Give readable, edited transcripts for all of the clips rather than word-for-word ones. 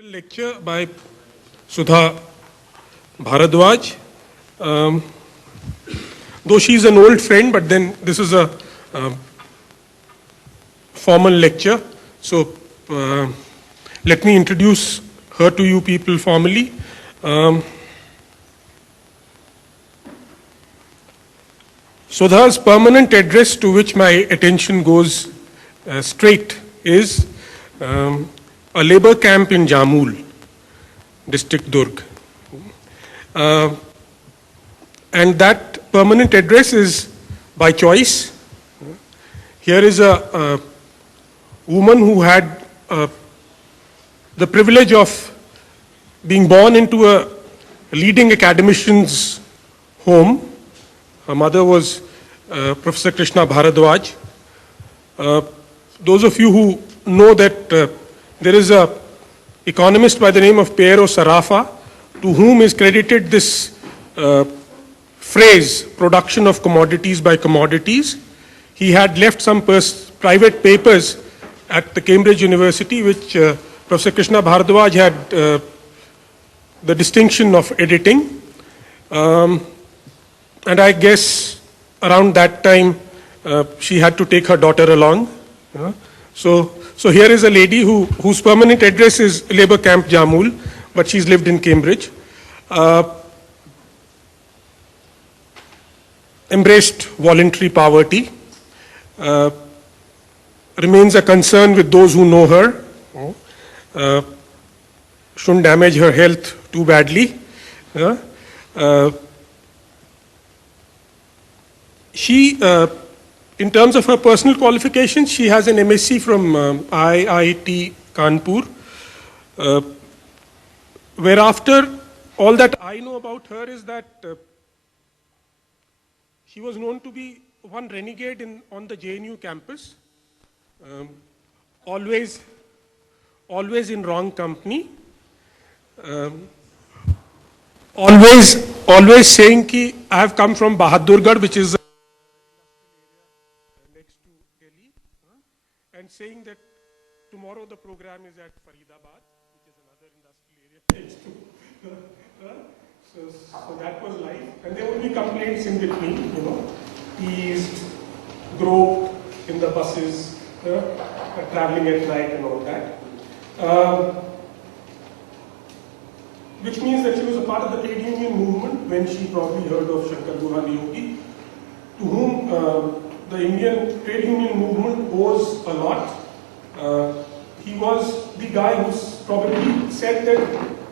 Lecture by Sudha Bharadwaj. Though she is an old friend, but then this is a formal lecture. So let me introduce her to you people formally. Sudha's permanent address, to which my attention goes straight, is a labor camp in Jamul, district Durg. And that permanent address is by choice. Here is a woman who had the privilege of being born into a leading academician's home. Her mother was Professor Krishna Bhardwaj. Those of you who know that there is an economist by the name of Piero Sarafa, to whom is credited this phrase, production of commodities by commodities. He had left some private papers at the Cambridge University, which Professor Krishna Bhardwaj had the distinction of editing. And I guess around that time, she had to take her daughter along. So here is a lady whose permanent address is Labour Camp Jamul, but she's lived in Cambridge. Embraced voluntary poverty. Remains a concern with those who know her. Shouldn't damage her health too badly. She, in terms of her personal qualifications, she has an MSc from IIT Kanpur. Whereafter, all that I know about her is that she was known to be one renegade on the JNU campus, always in wrong company, always saying ki I have come from Bahadurgarh, which is next to Delhi, and saying that tomorrow the program is at Faridabad, which is another industrial area next to. So that was life, and there would be complaints in between, teased, groped in the buses, traveling at night and all that. Which means that she was a part of the trade union movement when she probably heard of Shankar Guha Yogi, to whom the Indian trade union movement owes a lot. He was the guy who probably said that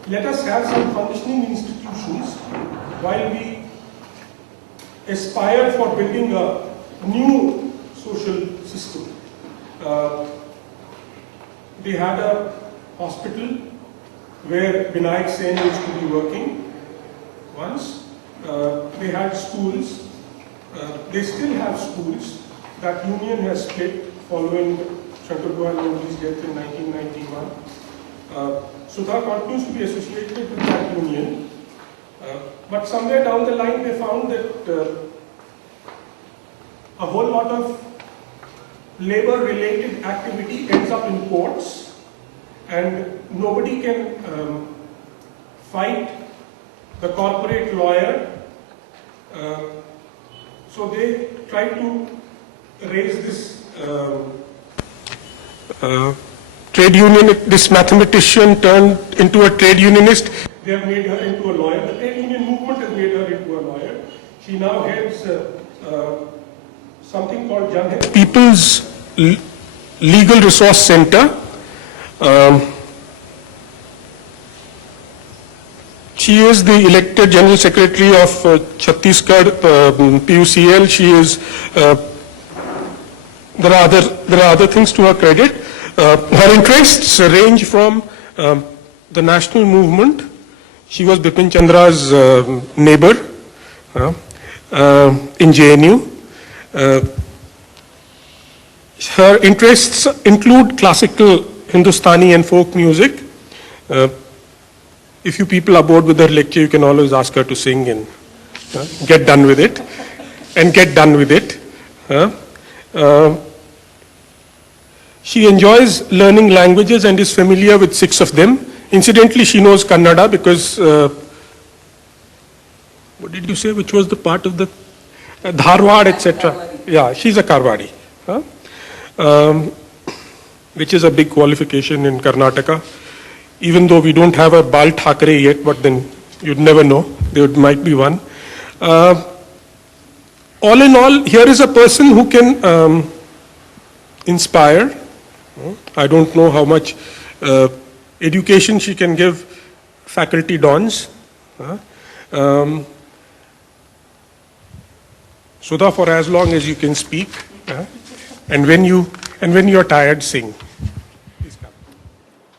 let us have some functioning institutions while we aspire for building a new social system. They had a hospital where Vinayak Sen used to be working once. They had schools. They still have schools. That union has split following Shankar Guha Yogi's death in 1991. Sudha continues to be associated with that union. But somewhere down the line they found that a whole lot of labor-related activity ends up in courts, and nobody can fight the corporate lawyer. So they try to raise this trade union. This mathematician turned into a trade unionist. They have made her into a lawyer. The trade union movement has made her into a lawyer. She now heads something called People's Legal Resource Center. She is the elected General Secretary of Chhattisgarh PUCL. She is. There are other things to her credit. Her interests range from the national movement. She was Bipin Chandra's neighbor in JNU. Her interests include classical Hindustani and folk music. If you people are bored with her lecture, you can always ask her to sing and get done with it. She enjoys learning languages and is familiar with 6 of them: Incidentally, she knows Kannada because, what did you say, which was the part of the Dharwad, etc. Yeah, she's a Karwadi, huh? Which is a big qualification in Karnataka. Even though we don't have a Bal Thackeray yet, but then you'd never know, there might be one. All in all, here is a person who can inspire. I don't know how much education she can give faculty dons. Sudha, for as long as you can speak, and when you are tired, sing.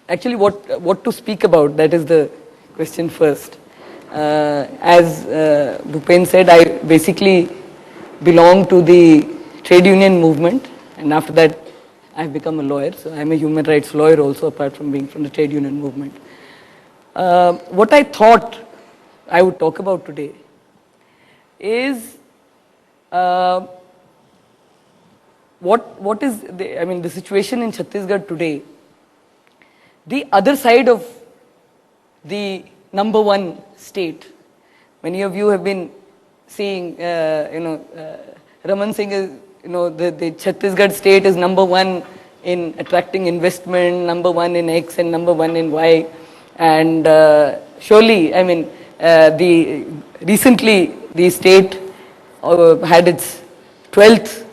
Actually, what to speak about, that is the question first. As Bhupen said, I basically belong to the trade union movement, and after that I've become a lawyer, so I'm a human rights lawyer also, apart from being from the trade union movement. What I thought I would talk about today is what is the situation in Chhattisgarh today, the other side of the number one state. Many of you have been seeing, Raman Singh is, the Chhattisgarh state is number one in attracting investment, number one in X and number one in Y. And surely, recently the state had its 12th,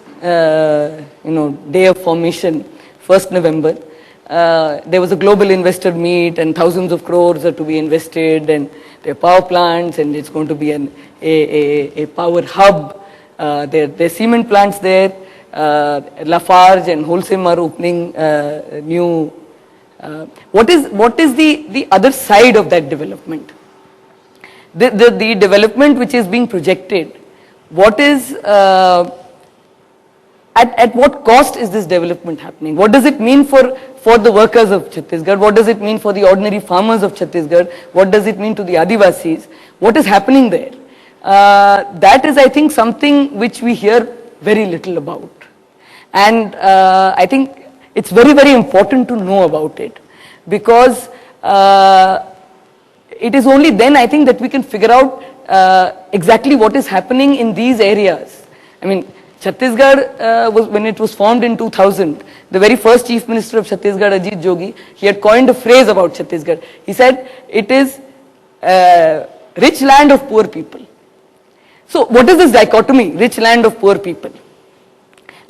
day of formation, 1st November. There was a global investor meet and thousands of crores are to be invested, and there are power plants, and it's going to be a power hub. There are cement plants there. Lafarge and Holcim are opening new. What is the other side of that development? The development which is being projected. What is at what cost is this development happening? What does it mean for the workers of Chhattisgarh? What does it mean for the ordinary farmers of Chhattisgarh? What does it mean to the Adivasis? What is happening there? That is, I think, something which we hear very little about. And I think it's very, very important to know about it, because it is only then, I think, that we can figure out exactly what is happening in these areas. Chhattisgarh, when it was formed in 2000, the very first Chief Minister of Chhattisgarh, Ajit Jogi, he had coined a phrase about Chhattisgarh. He said, it is rich land of poor people. So what is this dichotomy, rich land of poor people?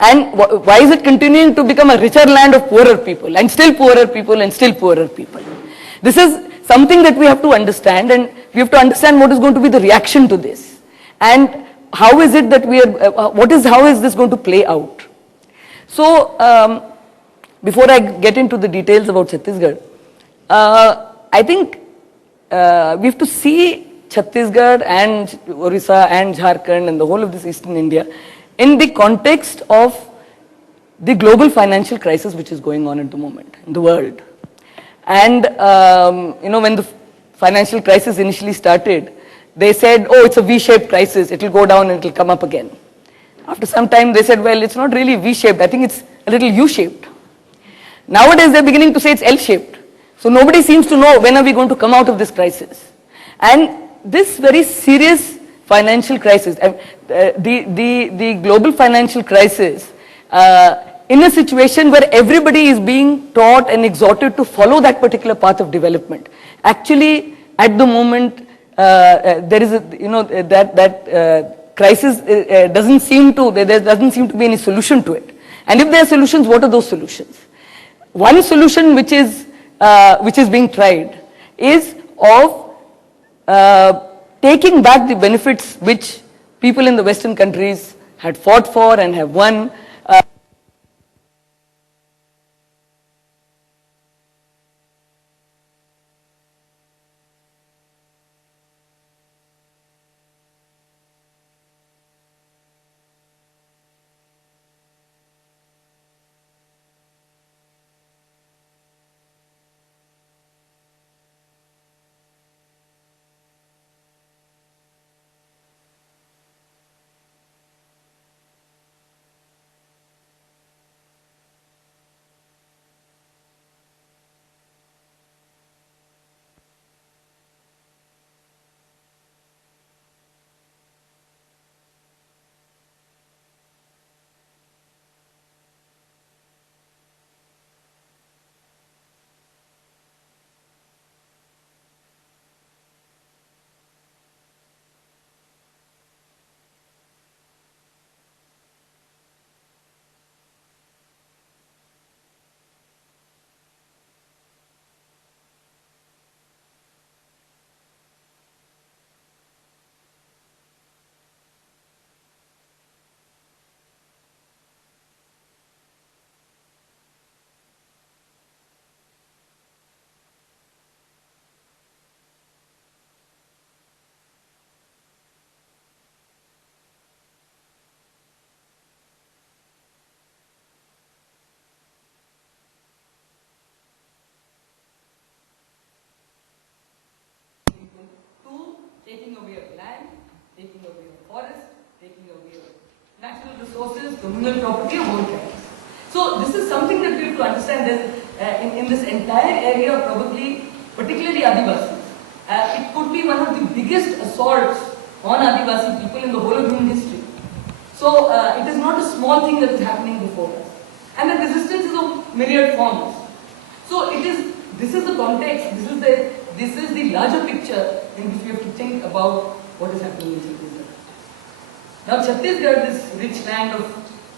And why is it continuing to become a richer land of poorer people, and still poorer people, and still poorer people? This is something that we have to understand, and we have to understand what is going to be the reaction to this. And how is it that how is this going to play out? So, before I get into the details about Chhattisgarh, I think we have to see Chhattisgarh and Orissa and Jharkhand and the whole of this eastern India in the context of the global financial crisis which is going on at the moment in the world. And, when the financial crisis initially started, they said, oh, it's a V-shaped crisis, it will go down and it will come up again. After some time, they said, well, it's not really V-shaped, I think it's a little U-shaped. Nowadays, they're beginning to say it's L-shaped. So nobody seems to know when are we going to come out of this crisis. And this very serious financial crisis, the global financial crisis, in a situation where everybody is being taught and exhorted to follow that particular path of development. Actually, at the moment, there is that crisis there doesn't seem to be any solution to it. And if there are solutions, what are those solutions? One solution which is being tried is of taking back the benefits which people in the Western countries had fought for and have won. resources, communal property of all kinds. So this is something that we have to understand that in this entire area, probably, particularly Adivasis, it could be one of the biggest assaults on Adivasi people in the whole of human history. So it is not a small thing that is happening before us. And the resistance is of myriad forms. So this is the context, this is the larger picture in which we have to think about what is happening in Chhattisgarh. Now Chhattisgarh, this rich land of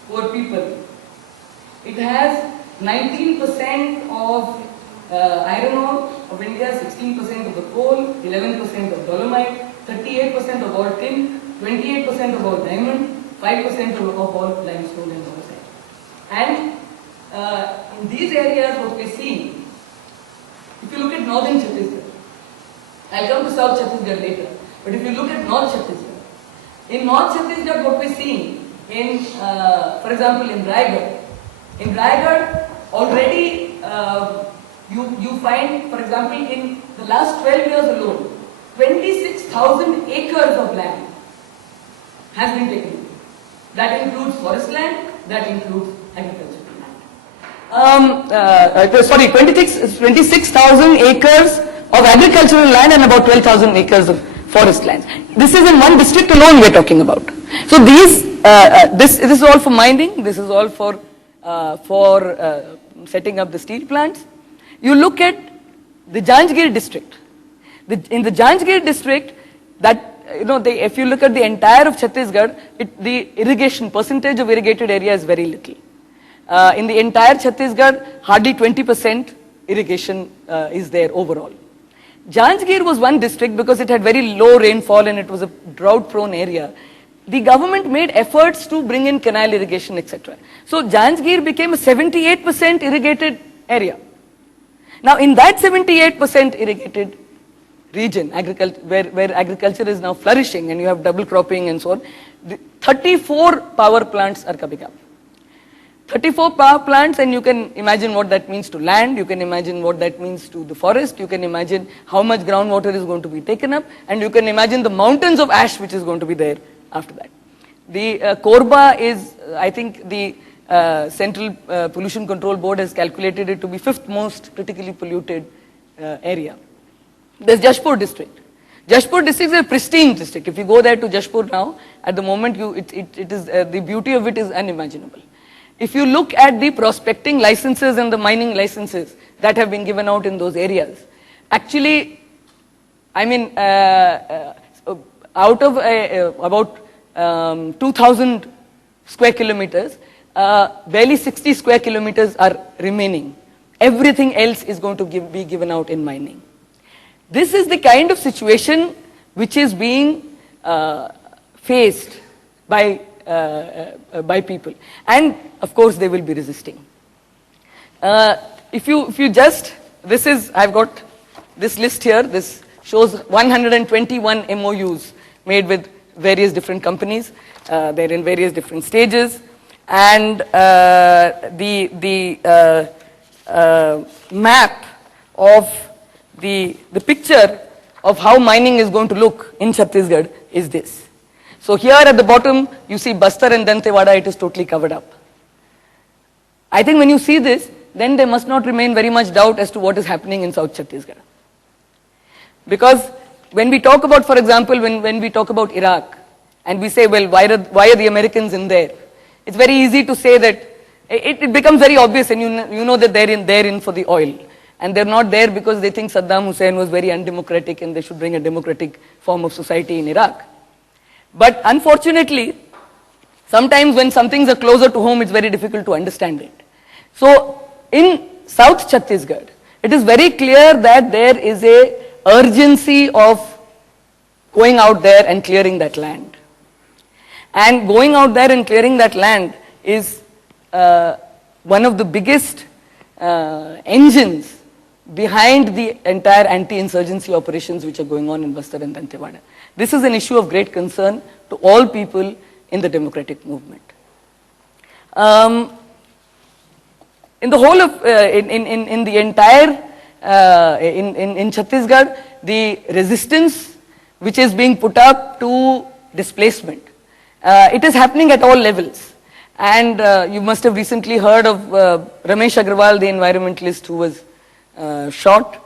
poor people, it has 19% of iron ore of India, 16% of the coal, 11% of dolomite, 38% of all tin, 28% of all diamond, 5% of all limestone and bauxite. And in these areas what we are seeing, if you look at northern Chhattisgarh, I'll come to South Chhattisgarh later, but if you look at North Chhattisgarh, in North Chhattisgarh what we are seeing, for example in Raigad, already you find, for example, in the last 12 years alone, 26,000 acres of land has been taken. That includes forest land, that includes agricultural land. Sorry, 26,000 acres of agricultural land and about 12,000 acres of forest lands. This is in one district alone we are talking about. So this is all for mining, this is all for setting up the steel plants. You look at the Janjgir district. In the Janjgir district, if you look at the entire of Chhattisgarh, the irrigation, percentage of irrigated area is very little. In the entire Chhattisgarh, hardly 20% irrigation is there overall. Janjgir was one district because it had very low rainfall and it was a drought-prone area. The government made efforts to bring in canal irrigation, etc. So Janjgir became a 78% irrigated area. Now in that 78% irrigated region, where agriculture is now flourishing and you have double cropping and so on, 34 power plants are coming up. 34 power plants, and you can imagine what that means to land, you can imagine what that means to the forest, you can imagine how much groundwater is going to be taken up, and you can imagine the mountains of ash which is going to be there after that. The Korba is, I think the Central Pollution Control Board has calculated it to be 5th most critically polluted area. There's Jashpur district. Jashpur district is a pristine district. If you go there to Jashpur now, at the moment it is the beauty of it is unimaginable. If you look at the prospecting licenses and the mining licenses that have been given out in those areas, actually, I mean, out of about 2,000 square kilometers, barely 60 square kilometers are remaining. Everything else is going to be given out in mining. This is the kind of situation which is being faced by people, and of course they will be resisting. If you just, I've got this list here. This shows 121 MOUs made with various different companies. They're in various different stages, and the map of the picture of how mining is going to look in Chhattisgarh is this. So here at the bottom, you see Bastar and Dantewada, it is totally covered up. I think when you see this, then there must not remain very much doubt as to what is happening in South Chhattisgarh. Because when we talk about, for example, when we talk about Iraq, and we say, well, why are the Americans in there? It's very easy to say that, it becomes very obvious, and you know that they're in for the oil. And they're not there because they think Saddam Hussein was very undemocratic and they should bring a democratic form of society in Iraq. But unfortunately, sometimes when some things are closer to home, it's very difficult to understand it. So in South Chhattisgarh, it is very clear that there is a urgency of going out there and clearing that land. And going out there and clearing that land is one of the biggest engines behind the entire anti-insurgency operations which are going on in Bastar and Dantewada. This is an issue of great concern to all people in the democratic movement. In the whole of, in the entire, in Chhattisgarh, the resistance which is being put up to displacement, it is happening at all levels. And you must have recently heard of Ramesh Agrawal, the environmentalist who was shot.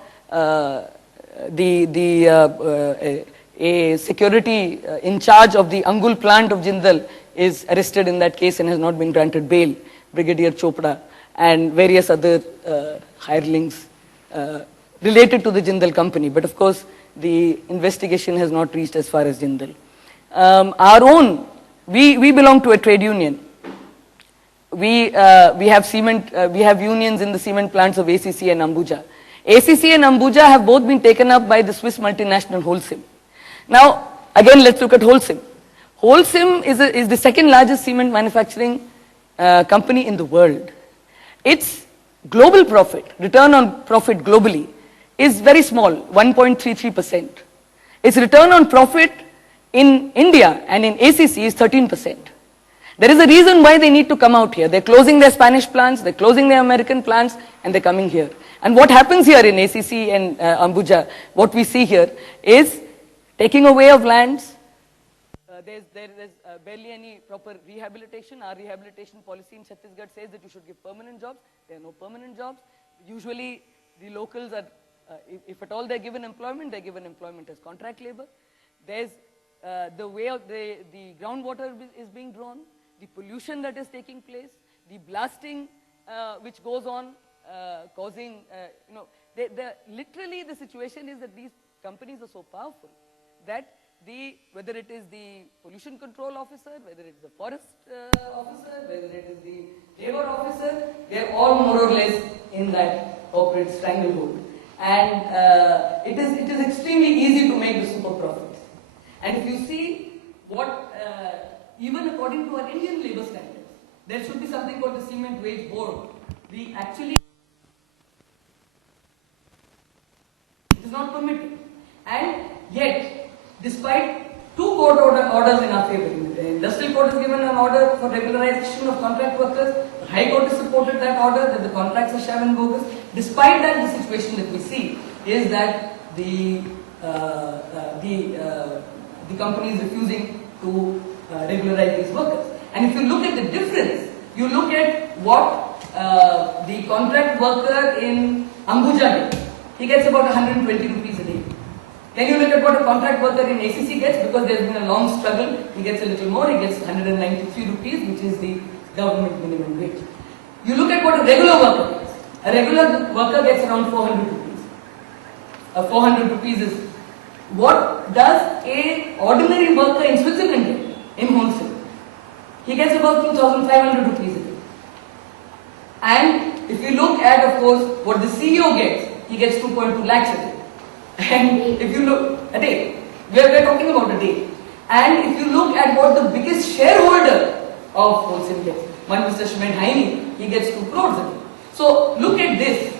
A security in charge of the Angul plant of Jindal is arrested in that case and has not been granted bail, Brigadier Chopra, and various other hirelings related to the Jindal company. But of course, the investigation has not reached as far as Jindal. We belong to a trade union. We have unions in the cement plants of ACC and Ambuja. ACC and Ambuja have both been taken up by the Swiss multinational Holcim. Now, again, let's look at Holcim. Holcim is the second largest cement manufacturing company in the world. Its global profit, return on profit globally, is very small, 1.33%. Its return on profit in India and in ACC is 13%. There is a reason why they need to come out here. They're closing their Spanish plants, they're closing their American plants, and they're coming here. And what happens here in ACC and Ambuja, what we see here is taking away of lands. There is barely any proper rehabilitation. Our rehabilitation policy in Chhattisgarh says that you should give permanent jobs. There are no permanent jobs. Usually the locals are, if at all they're given employment, they're given employment as contract labor. There's the way of the groundwater is being drawn, the pollution that is taking place, the blasting which goes on, causing, literally the situation is that these companies are so powerful that whether it is the pollution control officer, whether it is the forest officer, whether it is the labor officer, they're all more or less in that corporate stranglehold. And it is extremely easy to make the super profits. And if you see what, even according to our Indian labor standards, there should be something called the Cement Wage Board. We actually, it is not permitted. And yet, despite two court orders in our favor, the Industrial Court has given an order for regularization of contract workers, the High Court has supported that order that the contracts are sham and bogus. Despite that, the situation that we see is that the company is refusing to regularize these workers. And if you look at the difference, you look at what the contract worker in Ambuja gets. He gets about 120 rupees a day. Then you look at what a contract worker in ACC gets, because there's been a long struggle, he gets a little more, he gets 193 rupees, which is the government minimum wage. You look at what a regular worker gets. A regular worker gets around 400 rupees. 400 rupees is, what does a ordinary worker in Switzerland get, in Holcim? He gets about 2,500 rupees a day. And if you look at, of course, what the CEO gets, he gets 2.2 lakhs a day. And if you look, a day, we're talking about a day. And if you look at what the biggest shareholder of Holcim gets, one Mr. Shmed Haini, he gets 2 crores a day. So look at this.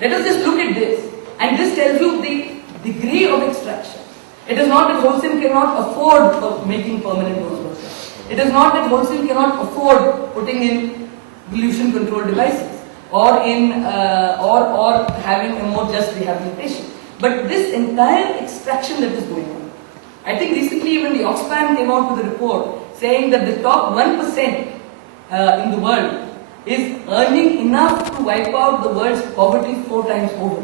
Let us just look at this. And this tells you the degree of extraction. It is not that Holcim cannot afford making permanent those workers. It is not that Holcim cannot afford putting in pollution control devices or or having a more just rehabilitation. But this entire extraction that is going on. I think recently even the Oxfam came out with a report saying that the top 1% in the world is earning enough to wipe out the world's poverty 4 times over.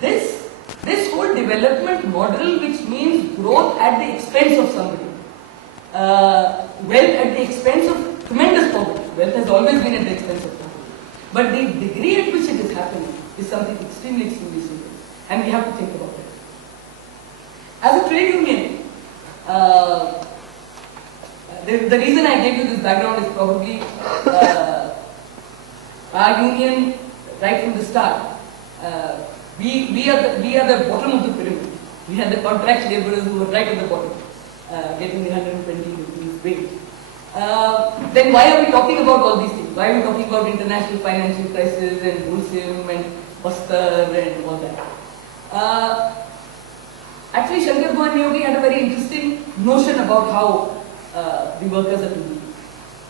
This whole development model, which means growth at the expense of somebody, wealth at the expense of tremendous poverty. Wealth has always been at the expense of poverty. But the degree at which it is happening is something extremely, extremely serious. And we have to think about it. As a trade union, the reason I gave you this background is probably our union, right from the start, we are the bottom of the pyramid. We are the contract laborers who are right at the bottom, getting the 120 rupees wage. Then why are we talking about all these things? Why are we talking about international financial crisis and Holcim and Bastar and all that? Actually, Shankar Bhavan Yogi had a very interesting notion about how the workers are to be.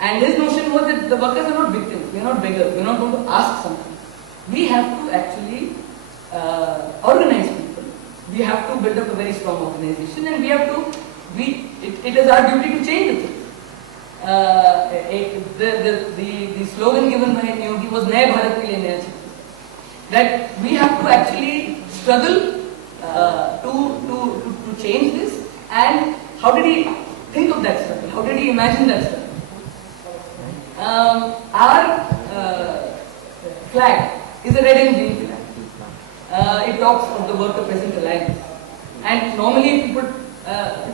And his notion was that the workers are not victims, we are not beggars, we are not going to ask something. We have to actually organize people. We have to build up a very strong organization, and we have to, it is our duty to change the thing. the slogan given by Yogi was "Naya Bharat ke liye Naya Chhattisgarh." That we have to actually struggle to change this. And how did he think of that struggle? How did he imagine that struggle? Our flag is a red and green flag. It talks of the Worker Peasant Alliance. And normally people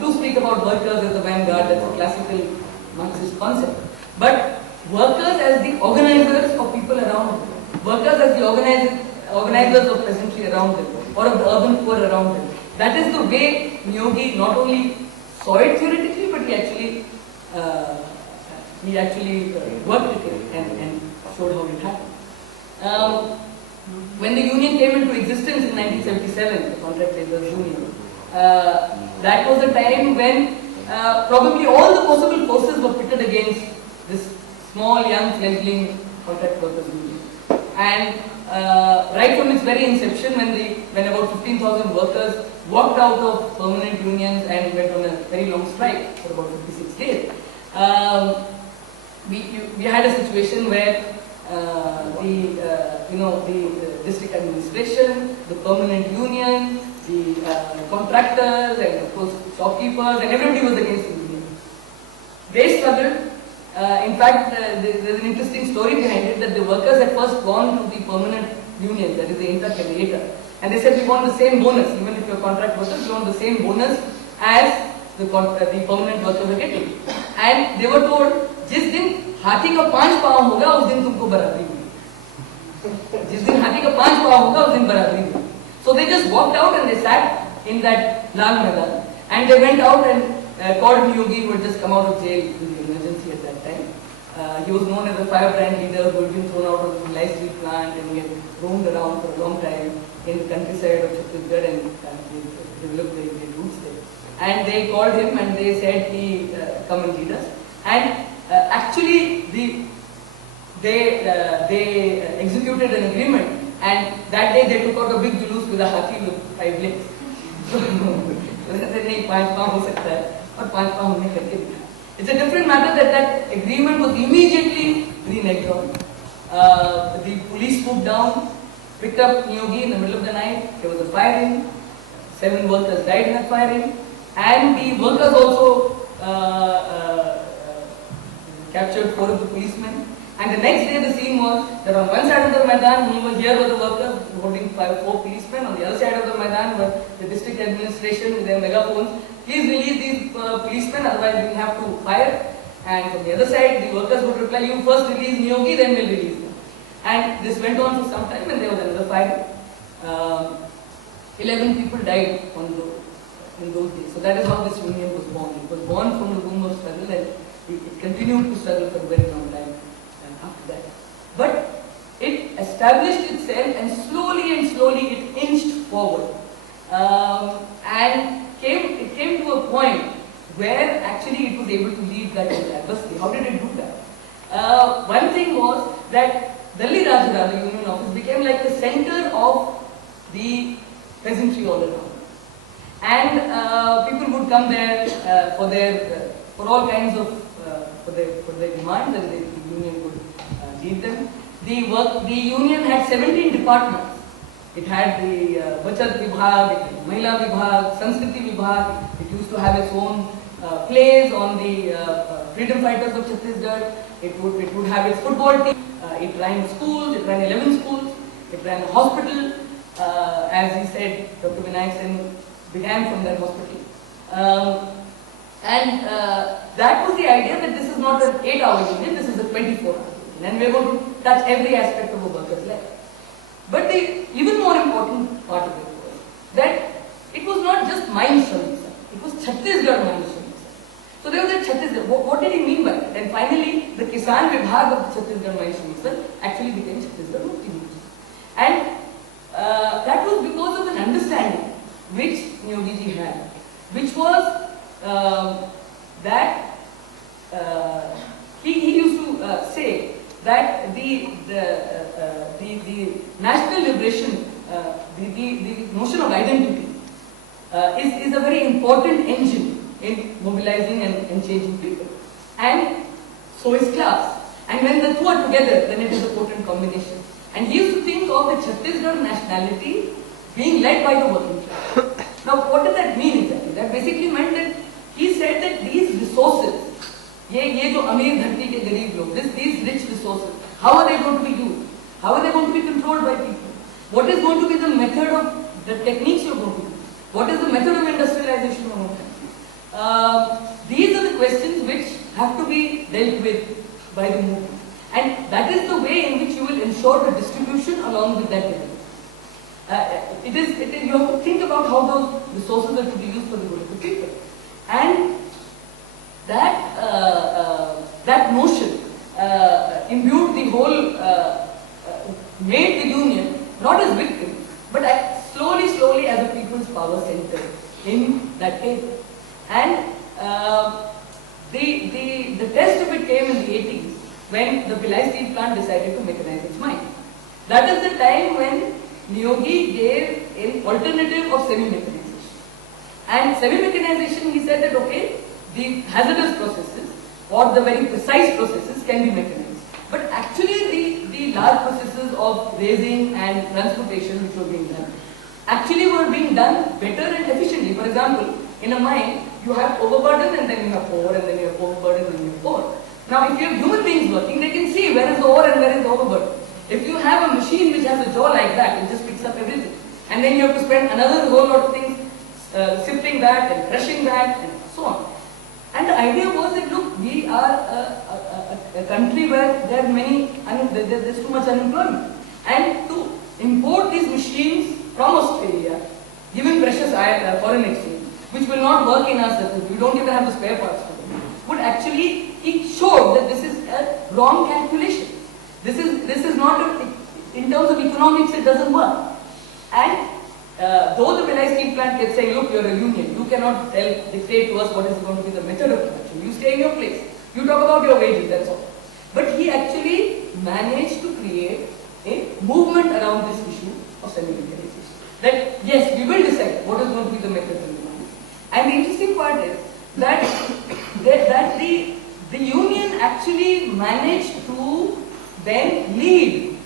do speak about workers as the vanguard, that's a classical Marxist concept. But workers as the organizers of people around them, workers as the organizers of peasantry around them, or of the urban poor around them. That is the way Yogi not only saw it theoretically, but he actually worked with it and showed how it happened. When the union came into existence in 1977, the Contract Laborers Union, that was a time when probably all the possible forces were pitted against this small, young, fledgling contract workers union. And right from its very inception, when about 15,000 workers walked out of permanent unions and went on a very long strike for about 56 days, we had a situation where the district administration, the permanent union, the contractors, and of course shopkeepers, and everybody was against the union. They struggled. In fact, there's an interesting story behind it that the workers had first gone to the permanent union, that is the intercalator, and they said we want the same bonus, even if you're contract workers, we want the same bonus as the permanent workers are getting. And they were told, जिस दिन हाथी का 5 पाँव होगा उस दिन तुमको बराबरी मिलेगी. जिस दिन हाथी का 5 पाँव होगा उस दिन बराबरी मिलेगी. So they just walked out and they sat in that Lal Maidan, and they went out and called Yogi, who had just come out of jail in the emergency at that time. He was known as a firebrand leader who had been thrown out of the lice tree plant, and he had roamed around for a long time in the countryside of Chhattisgarh and developed the roots there. And they called him and they said, come and lead us. And actually, they executed an agreement, and that day they took out a big julus with a hathi with 5 legs. So they said, "नहीं 5 पाँव हो सकता है और 5 पाँव हमने करके दिखाया." It's a different matter that agreement was immediately reneged on. The police swooped down, picked up Yogi in the middle of the night. There was a firing. 7 workers died in that firing, and the workers also captured 4 of the policemen. And the next day the scene was that on one side of the Maidan, here were the workers holding 4 policemen. On the other side of the Maidan were the district administration with their megaphones. Please release these policemen, otherwise we will have to fire. And from the other side, the workers would reply, you first release Yogi, then we'll release them. And this went on for some time, and there was another fire. 11 people died in those days. So that is how this union was born. It was born from the womb of struggle, and it continued to struggle for a very long time after that. But it established itself, and slowly it inched forward. And it came to a point where actually it was able to lead that diversity. How did it do that? One thing was that Delhi Rajra, the union office, became like the center of the peasantry all around. And people would come there for all kinds of for their demands, and the union would lead them. The union had 17 departments. It had the Bachat Vibhag, it had Mahila Vibhag, Sanskriti Vibhag. It used to have its own plays on the freedom fighters of Chhattisgarh. It would have its football team. It ran schools. It ran 11 schools. It ran a hospital. As he said, Dr. Vinayak Sen began from that hospital. And that was the idea that this is not an 8-hour union, this is a 24-hour union, and we are going to touch every aspect of a worker's life. But the even more important part of it was that it was not just mines from Islam, it was Chhattisgarh mines from Islam. So there was a Chhattisgarh. What did he mean by that? And finally, the Kisan Vibhag of the Chhattisgarh mines from Islam actually became Chhattisgarh Mukti Morcha. And that was because of an understanding which Yogi ji had, which was that he used to say that the national liberation, the notion of identity is a very important engine in mobilizing and changing people. And so is class. And when the two are together, then it is a potent combination. And he used to think of the Chhattisgarh nationality being led by the working class. Now, what does that mean exactly? That basically meant that he said that these resources, ये जो अमीर धरती के गरीब लोग, these rich resources, how are they going to be used? How are they going to be controlled by people? What is going to be the method of the techniques you're going to use? What is the method of industrialization you're going to use? These are the questions which have to be dealt with by the movement. And that is the way in which you will ensure the distribution along with that development. You have to think about how those resources are to be used for the good of the people. And that notion imbued the whole, made the union not as victims, but slowly as a people's power center in that case. And the test of it came in the 80s when the Bhilai steel plant decided to mechanize its mine. That is the time when Niyogi gave an alternative of semi-mechanization. And semi-mechanization, he said that okay, the hazardous processes or the very precise processes can be mechanized. But actually the large processes of raising and transportation which were being done, actually were being done better and efficiently. For example, in a mine, you have overburden and then you have ore and then you have overburden and then you have ore. Now if you have human beings working, they can see where is the ore and where is the overburden. If you have a machine which has a jaw like that, it just picks up everything. And then you have to spend another whole lot of things sifting that and crushing that and so on. And the idea was that look, we are a country where there are there's too much unemployment. And to import these machines from Australia, given precious foreign exchange, which will not work in our circuit, we don't even have the spare parts for them, would actually, it showed that this is a wrong calculation. This is not, in terms of economics, it doesn't work. And though the Bhilai steel plant kept saying, look, you're a union, you cannot dictate to us what is going to be the method of production. You stay in your place. You talk about your wages, that's all. But he actually managed to create a movement around this issue of semi-mechanization. That yes, we will decide what is going to be the method of production. And the interesting part is that the union actually managed to then lead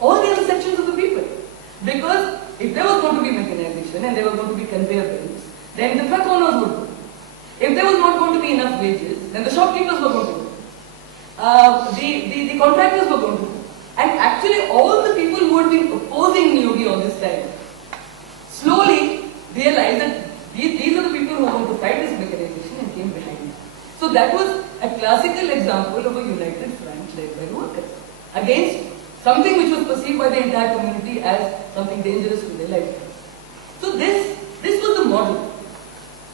all the other sections of the people. Because if there was going to be mechanization and there were going to be conveyor belts, then the truck owners would go. If there was not going to be enough wages, then the shopkeepers were going to go. The contractors were going to go. And actually all the people who had been opposing Niyogi all this time slowly realized that these are the people who are going to fight this mechanization and came behind it. So that was a classical example of a united front led by the workers against something which was perceived by the entire community as something dangerous to their life. So this was the model.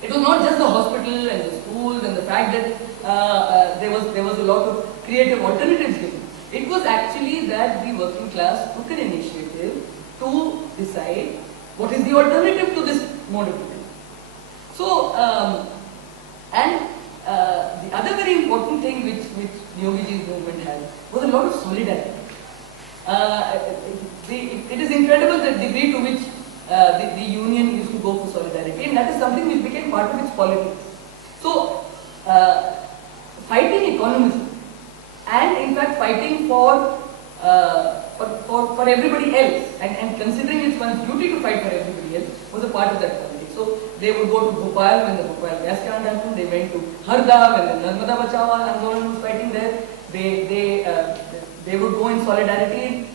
It was not just the hospital and the schools and the fact that there was a lot of creative alternatives given. It was actually that the working class took an initiative to decide what is the alternative to this mode of living. So, the other very important thing which Niyogiji's movement had was a lot of solidarity. It is incredible the degree to which the union used to go for solidarity, and that is something which became part of its politics. So, fighting economism and in fact fighting for everybody else and considering it's one's duty to fight for everybody else was a part of that politics. So they would go to Bhopal when the Bhopal gas plant happened, they went to Harda when the Narmada Bachao Andolan was fighting there, they would go in solidarity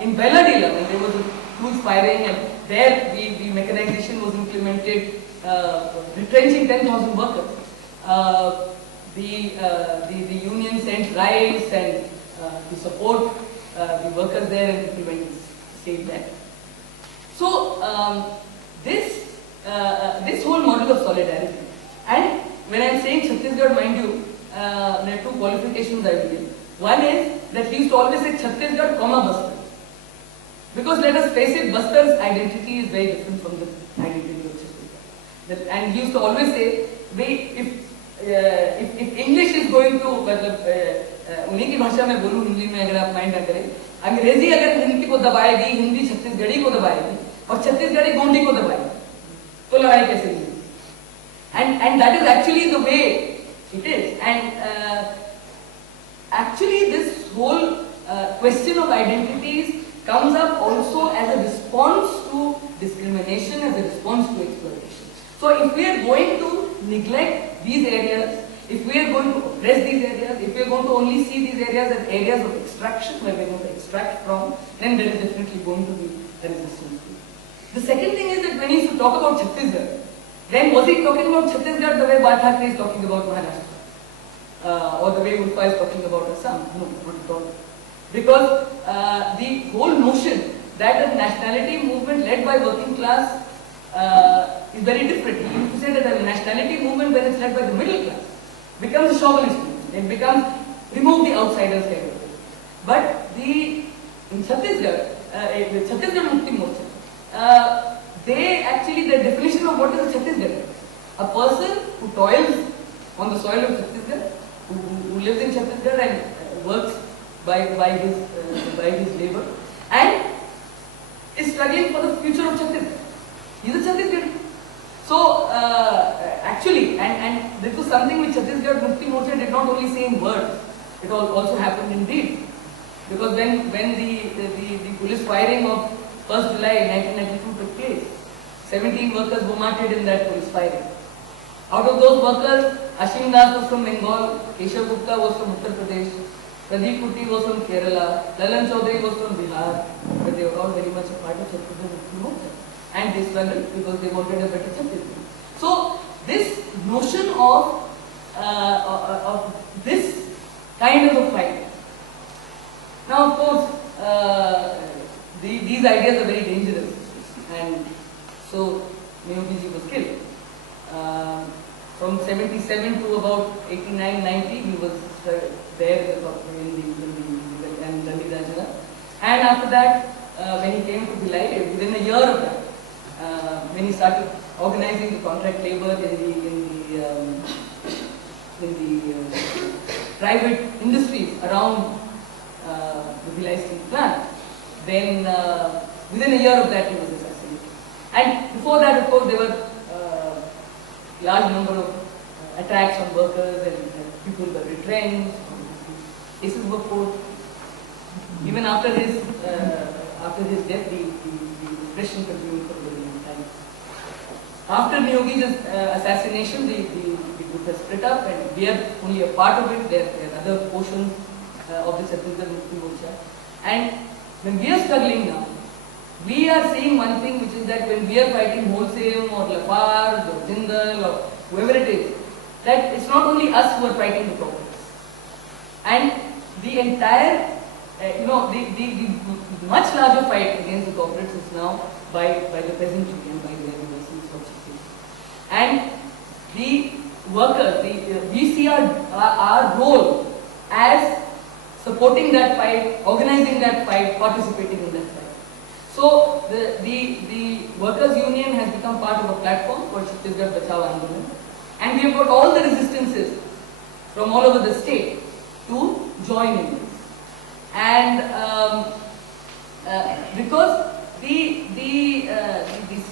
in Belladilla when there was a huge firing, and there the mechanization was implemented, retrenching 10,000 workers. The union sent rice and to support the workers there, and people went to save them. So this whole model of solidarity, and when I am saying Chhattisgarh, mind you, there are two qualifications I will give. One is that he used to always say Chhattisgarh, Bastar. Because let us face it, Bastar's identity is very different from the identity of Chhattisgarh. And he used to always say, if English is going to, उन्हीं की भाषा में बोलूं हिंदी में अगर आप mind ना करें, अंग्रेजी अगर हिंदी को दबाएगी, हिंदी छत्तीसगढ़ी को दबाएगी और छत्तीसगढ़ी गोंडी को दबाएगी, तो लड़ाई कैसे होगी? And that is actually the way it is. And actually this whole question of identities comes up also as a response to discrimination, as a response to exploitation. So if we are going to neglect these areas, if we are going to oppress these areas, if we are going to only see these areas as areas of extraction, where we are going to extract from, then there is definitely going to be a resistance. The second thing is that when he used to talk about Chhattisgarh, then was he talking about Chhattisgarh the way Bal Thackeray is talking about Maharashtra? Or the way Ulfa is talking about Assam? No, not at all. Because the whole notion that a nationality movement led by working class is very different. You used to say that a nationality movement, when it's led by the middle class, becomes a chauvinist movement. It becomes remove the outsiders kind of thing. But in Chhattisgarh, Chhattisgarh Mukti Morcha, they actually, the definition of what is a Chhattisgarh, a person who toils on the soil of Chhattisgarh, who lives in Chhattisgarh and works by his labor, and is struggling for the future of Chhattisgarh. He's a Chhattisgarh. So actually, and this was something which Chhattisgarh Mukti Morcha did not only say in words, it also happened in deed. Because when the police firing of 1st July 1992 took place, 17 workers were martyred in that police firing. Out of those workers, Ashim Das was from Bengal, Keshav Gupta was from Uttar Pradesh, Pradeep Kuti was from Kerala, Lalan Chaudhary was from Bihar, but they were all very much a part of Chhattisgarh Mukti Morcha. And they struggled because they wanted a better Chhattisgarh. So this notion of this kind of a fight. Now, of course, these ideas are very dangerous, and so Nehru was killed. From 77 to about 89, 90, he was there in Dandi Rajana. And after that, when he came to Bhilai, within a year of that, when he started organizing the contract labor in the private industries around the Bhilai steel plant, then within a year of that he was assassinated. And before that, of course, there were large number of attacks on workers, and people were retrenched, cases were put. Even after his death, the repression continued for a very long time. After Neogi's assassination, the group has split up, and we are only a part of it. There are other portions of the Chhattisgarh Mukti Morcha. And when we are struggling now, we are seeing one thing, which is that when we are fighting Wholesale or Lafarge or Jindal or whoever it is, that it's not only us who are fighting the corporates. And the entire, the much larger fight against the corporates is now by the peasantry and by the universities of Chhattisgarh. And the workers, we see our role as supporting that fight, organizing that fight, participating in that fight. So the workers' union has become part of a platform called Chhattisgarh Bachao Andolan, and we have got all the resistances from all over the state to join in this. And because the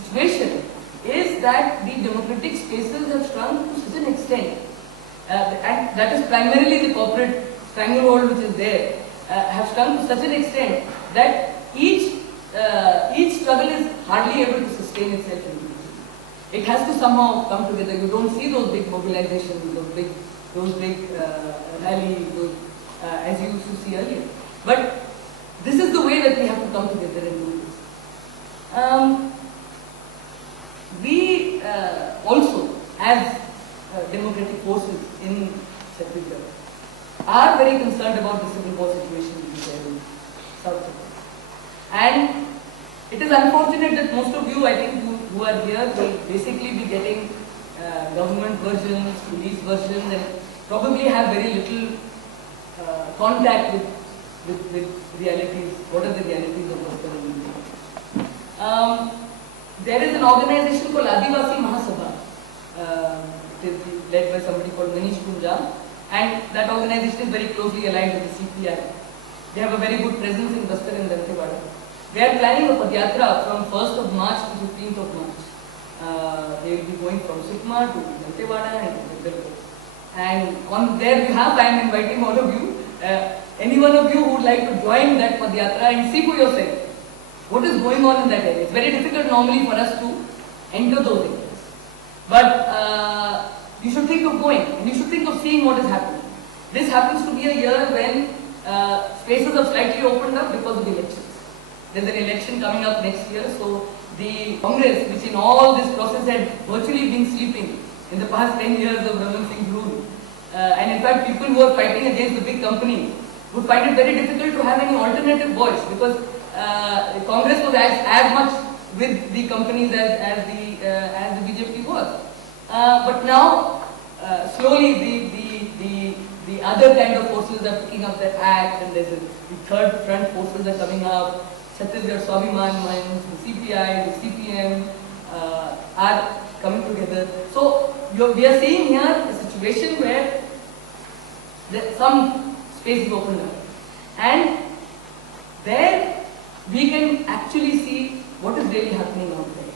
situation is that the democratic spaces have shrunk to such an extent, and that is primarily the corporate stranglehold which is there, have shrunk to such an extent that each struggle is hardly able to sustain itself individually. It has to somehow come together. You don't see those big mobilizations, those big rallies, as you used to see earlier. But this is the way that we have to come together and do this. We also, as democratic forces in Chhattisgarh, are very concerned about the civil war situation which is there in South Chhattisgarh. And it is unfortunate that most of you, I think, who are here will basically be getting government versions, police versions, and probably have very little contact with realities. What are the realities of what's going on? There is an organization called Adivasi Mahasabha. It is led by somebody called Manish Punjab, and that organization is very closely aligned with the CPI. They have a very good presence in Bastar and Dantewada. They are planning a Padyatra from 1st of March to 15th of March. They will be going from Sukma to Dantewada and to Bhardwaj. And on their behalf, I am inviting all of you any one of you who would like to join that Padayatra and see for yourself what is going on in that area. It's very difficult normally for us to enter those areas. But you should think of going and you should think of seeing what is happening. This happens to be a year when spaces have slightly opened up because of elections. There's an election coming up next year, so the Congress, which in all this process had virtually been sleeping in the past 10 years of Raman Singh's rule, and in fact people who are fighting against the big companies would find it very difficult to have any alternative voice because Congress was as much with the companies as the BJP was. But now, slowly the other kind of forces are picking up that act, and there's the third front forces are coming up. Chhattisgarh Swabhiman Manch, the CPI, the CPM are coming together. So we are seeing here a situation where some space is opened up, and there we can actually see what is really happening out there.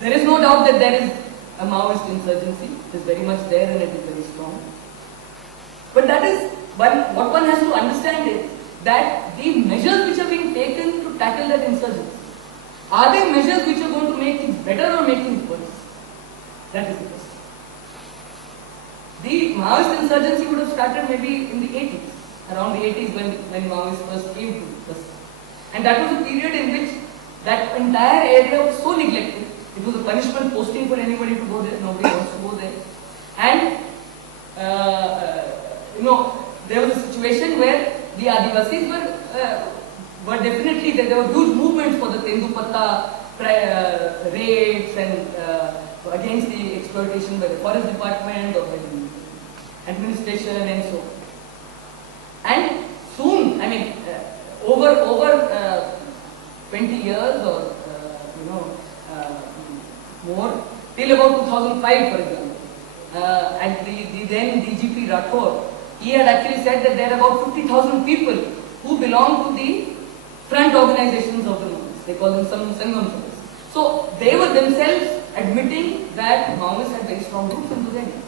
There is no doubt that there is a Maoist insurgency. It is very much there and it is very strong. But that is what one has to understand is that the measures which are being taken to tackle that insurgency, are they measures which are going to make things better or make things worse? That is the question. The Maoist insurgency would have started maybe in the 80s, around the 80s when Maoists first came to us. And that was a period in which that entire area was so neglected. It was a punishment posting for anybody to go there. Nobody wants to go there. And, there was a situation where the Adivasis were definitely, there were huge movements for the Tendupatta raids and against the exploitation by the forest department or by the administration and so on. And soon, over 20 years or more, till about 2005 for example, and the then DGP Rathore, he had actually said that there are about 50,000 people who belong to the front organizations of the Maoists. They call them Sangam. So they were themselves admitting that Maoists had very strong roots in those areas.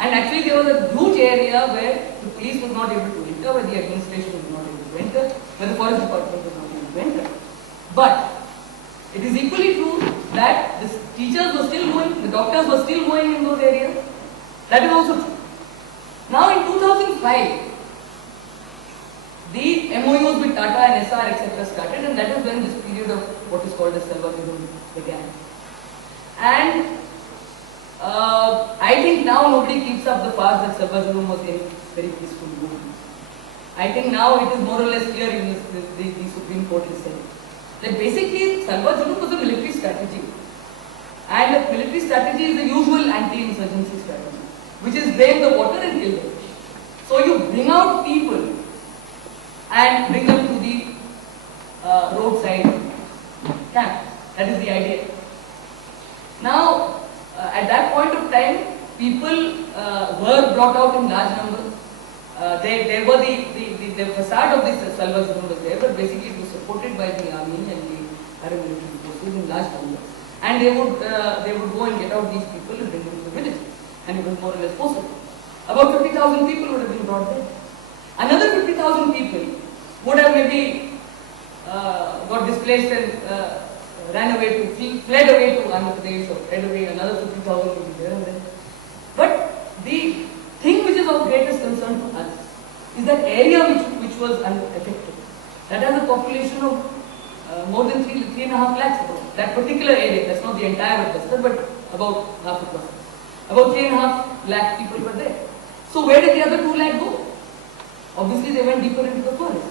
And actually there was a huge area where the police was not able to enter, where the administration was not able to enter, where the forest department was not able to enter. But it is equally true that the teachers were still going, the doctors were still going in those areas. That is also true. Now in 2005, the MOUs with Tata and SR etc. started, and that is when this period of what is called as Salva-Judum began. And I think now nobody keeps up the past that Salva-Judum was a very peaceful movement. I think now it is more or less clear, in the Supreme Court has said, that basically Salva-Judum was a military strategy. And a military strategy is the usual anti-insurgency strategy, which is drain the water and kill them. So you bring out people and bring them to the roadside camp. That is the idea. Now, at that point of time, people were brought out in large numbers. There were the facade of this Salva-Judum was there, but basically it was supported by the army and the paramilitary forces in large numbers. And they would go and get out these people and bring them to the village. And it was more or less possible. About 50,000 people would have been brought there. Another 50,000 people would have maybe got displaced and fled away to Andhra Pradesh or fled away. Another 50,000 would be there and there. But the thing which is of greatest concern to us is that area which was unaffected. That has a population of more than 3.5 lakhs. That particular area, that's not the entire cluster, but about half a cluster. About 3.5 lakh people were there. So where did the other 2 lakh go? Obviously they went deeper into the forest.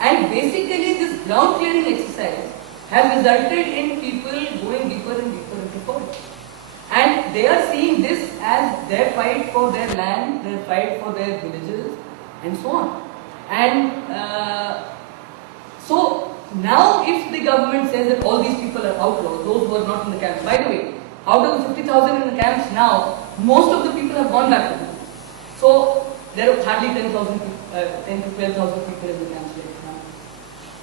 And basically this ground clearing exercise has resulted in people going deeper and deeper into the forest. And they are seeing this as their fight for their land, their fight for their villages, and so on. And so now if the government says that all these people are outlaws, those who are not in the camps, by the way, out of the 50,000 in the camps now, most of the people have gone back to them. So there are hardly 10 to 12,000 people in the camps right now.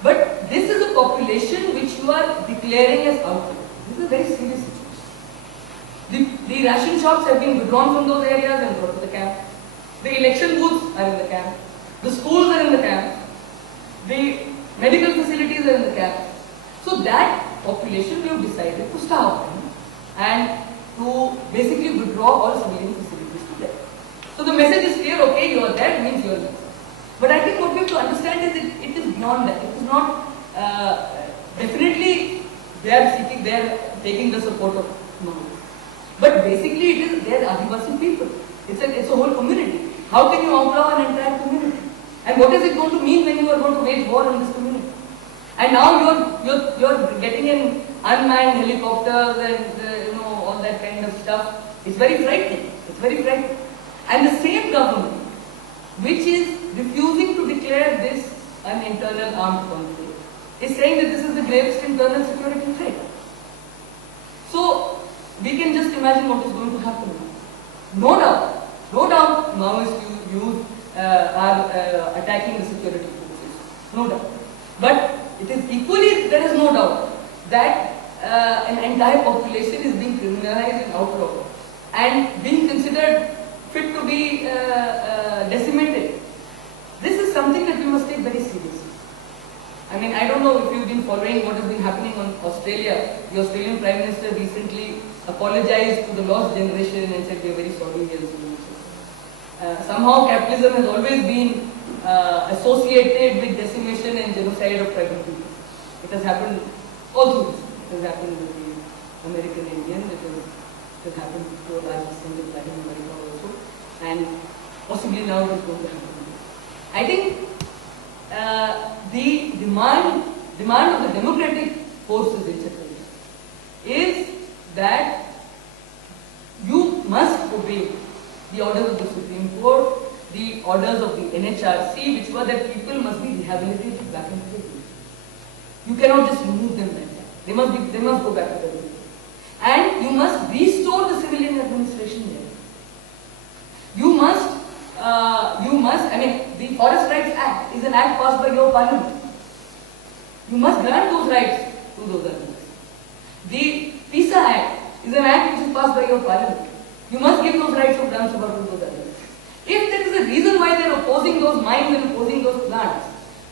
But this is a population which you are declaring as outlaws. This is a very serious situation. The ration shops have been withdrawn from those areas and brought to the camp. The election booths are in the camp. The schools are in the camp. The medical facilities are in the camp. So that population we have decided to starve them and to basically withdraw all civilian facilities to them. So the message is clear, okay, you are there, means you are there. But I think what we have to understand is it is beyond that. It is not, definitely they are taking the support of Maoists. But basically it is, they are Adivasi people. It's a whole community. How can you outlaw an entire community? And what is it going to mean when you are going to wage war on this community? And now you're getting in unmanned helicopters and all that kind of stuff. It's very frightening. It's very frightening. And the same government, which is refusing to declare this an internal armed conflict, is saying that this is the gravest internal security threat. So we can just imagine what is going to happen now. No doubt, Maoists are attacking the security forces. No doubt. But it is equally, there is no doubt that an entire population is being criminalized and outlawed and being considered fit to be decimated. This is something that we must take very seriously. I mean, I don't know if you've been following what has been happening on Australia. The Australian Prime Minister recently apologized to the lost generation and said, we are very sorry. Somehow capitalism has always been associated with decimation and genocide of tribal people. It has happened all through history. It has happened with the American Indians. It has happened to a large extent in Latin America also. And possibly now it is going to happen. I think the demand of the democratic forces in Chhattisgarh is that you must obey the orders of the Supreme Court, the orders of the NHRC, which were that people must be rehabilitated back into the village. You cannot just remove them like that. They must go back to the village. And you must restore the civilian administration there. The Forest Rights Act is an act passed by your parliament. You must grant those rights to those animals. The PISA Act is an act which is passed by your parliament. You must give those rights of Gram Sabha to those animals. If there is a reason why they are opposing those mines and opposing those plants,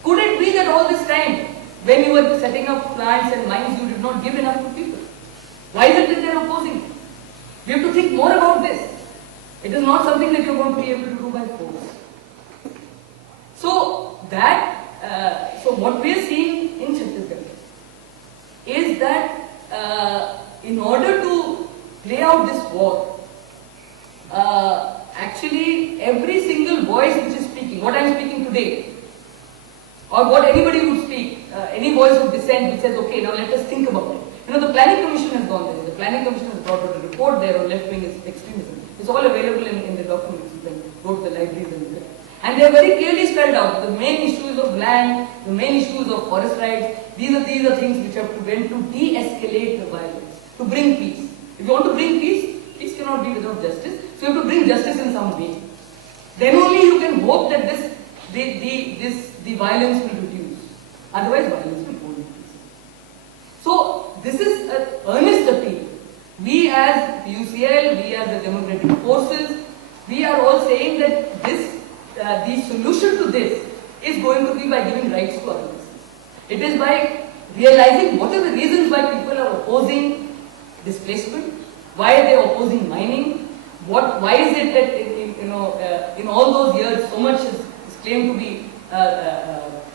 could it be that all this time, when you were setting up plants and mines, you did not give enough to people? Why is it that they are opposing it? We have to think more about this. It is not something that you are going to be able to do by force. So what we are seeing in Chhattisgarh is that in order to play out this war, actually every single voice which is speaking, what I am speaking today, or what anybody would speak, any voice of dissent which says, okay, now let us think about it. The Planning Commission has gone there. The Planning Commission has brought out a report there on left-wing extremism. It's all available in the documents. You can go to the libraries and look at it. And they are very clearly spelled out. The main issues of land, the main issues of forest rights, these are things which have to be to de-escalate the violence, to bring peace. If you want to bring peace, peace cannot be without justice. So you have to bring justice in some way. Then only you can hope that the violence will reduce. Otherwise, violence will go increase. So this is an earnest appeal. We as UCL, we as the democratic forces, we are all saying that the solution to this is going to be by giving rights to others. It is by realizing what are the reasons why people are opposing displacement, why are they opposing mining, why is it that in all those years so much is claimed to be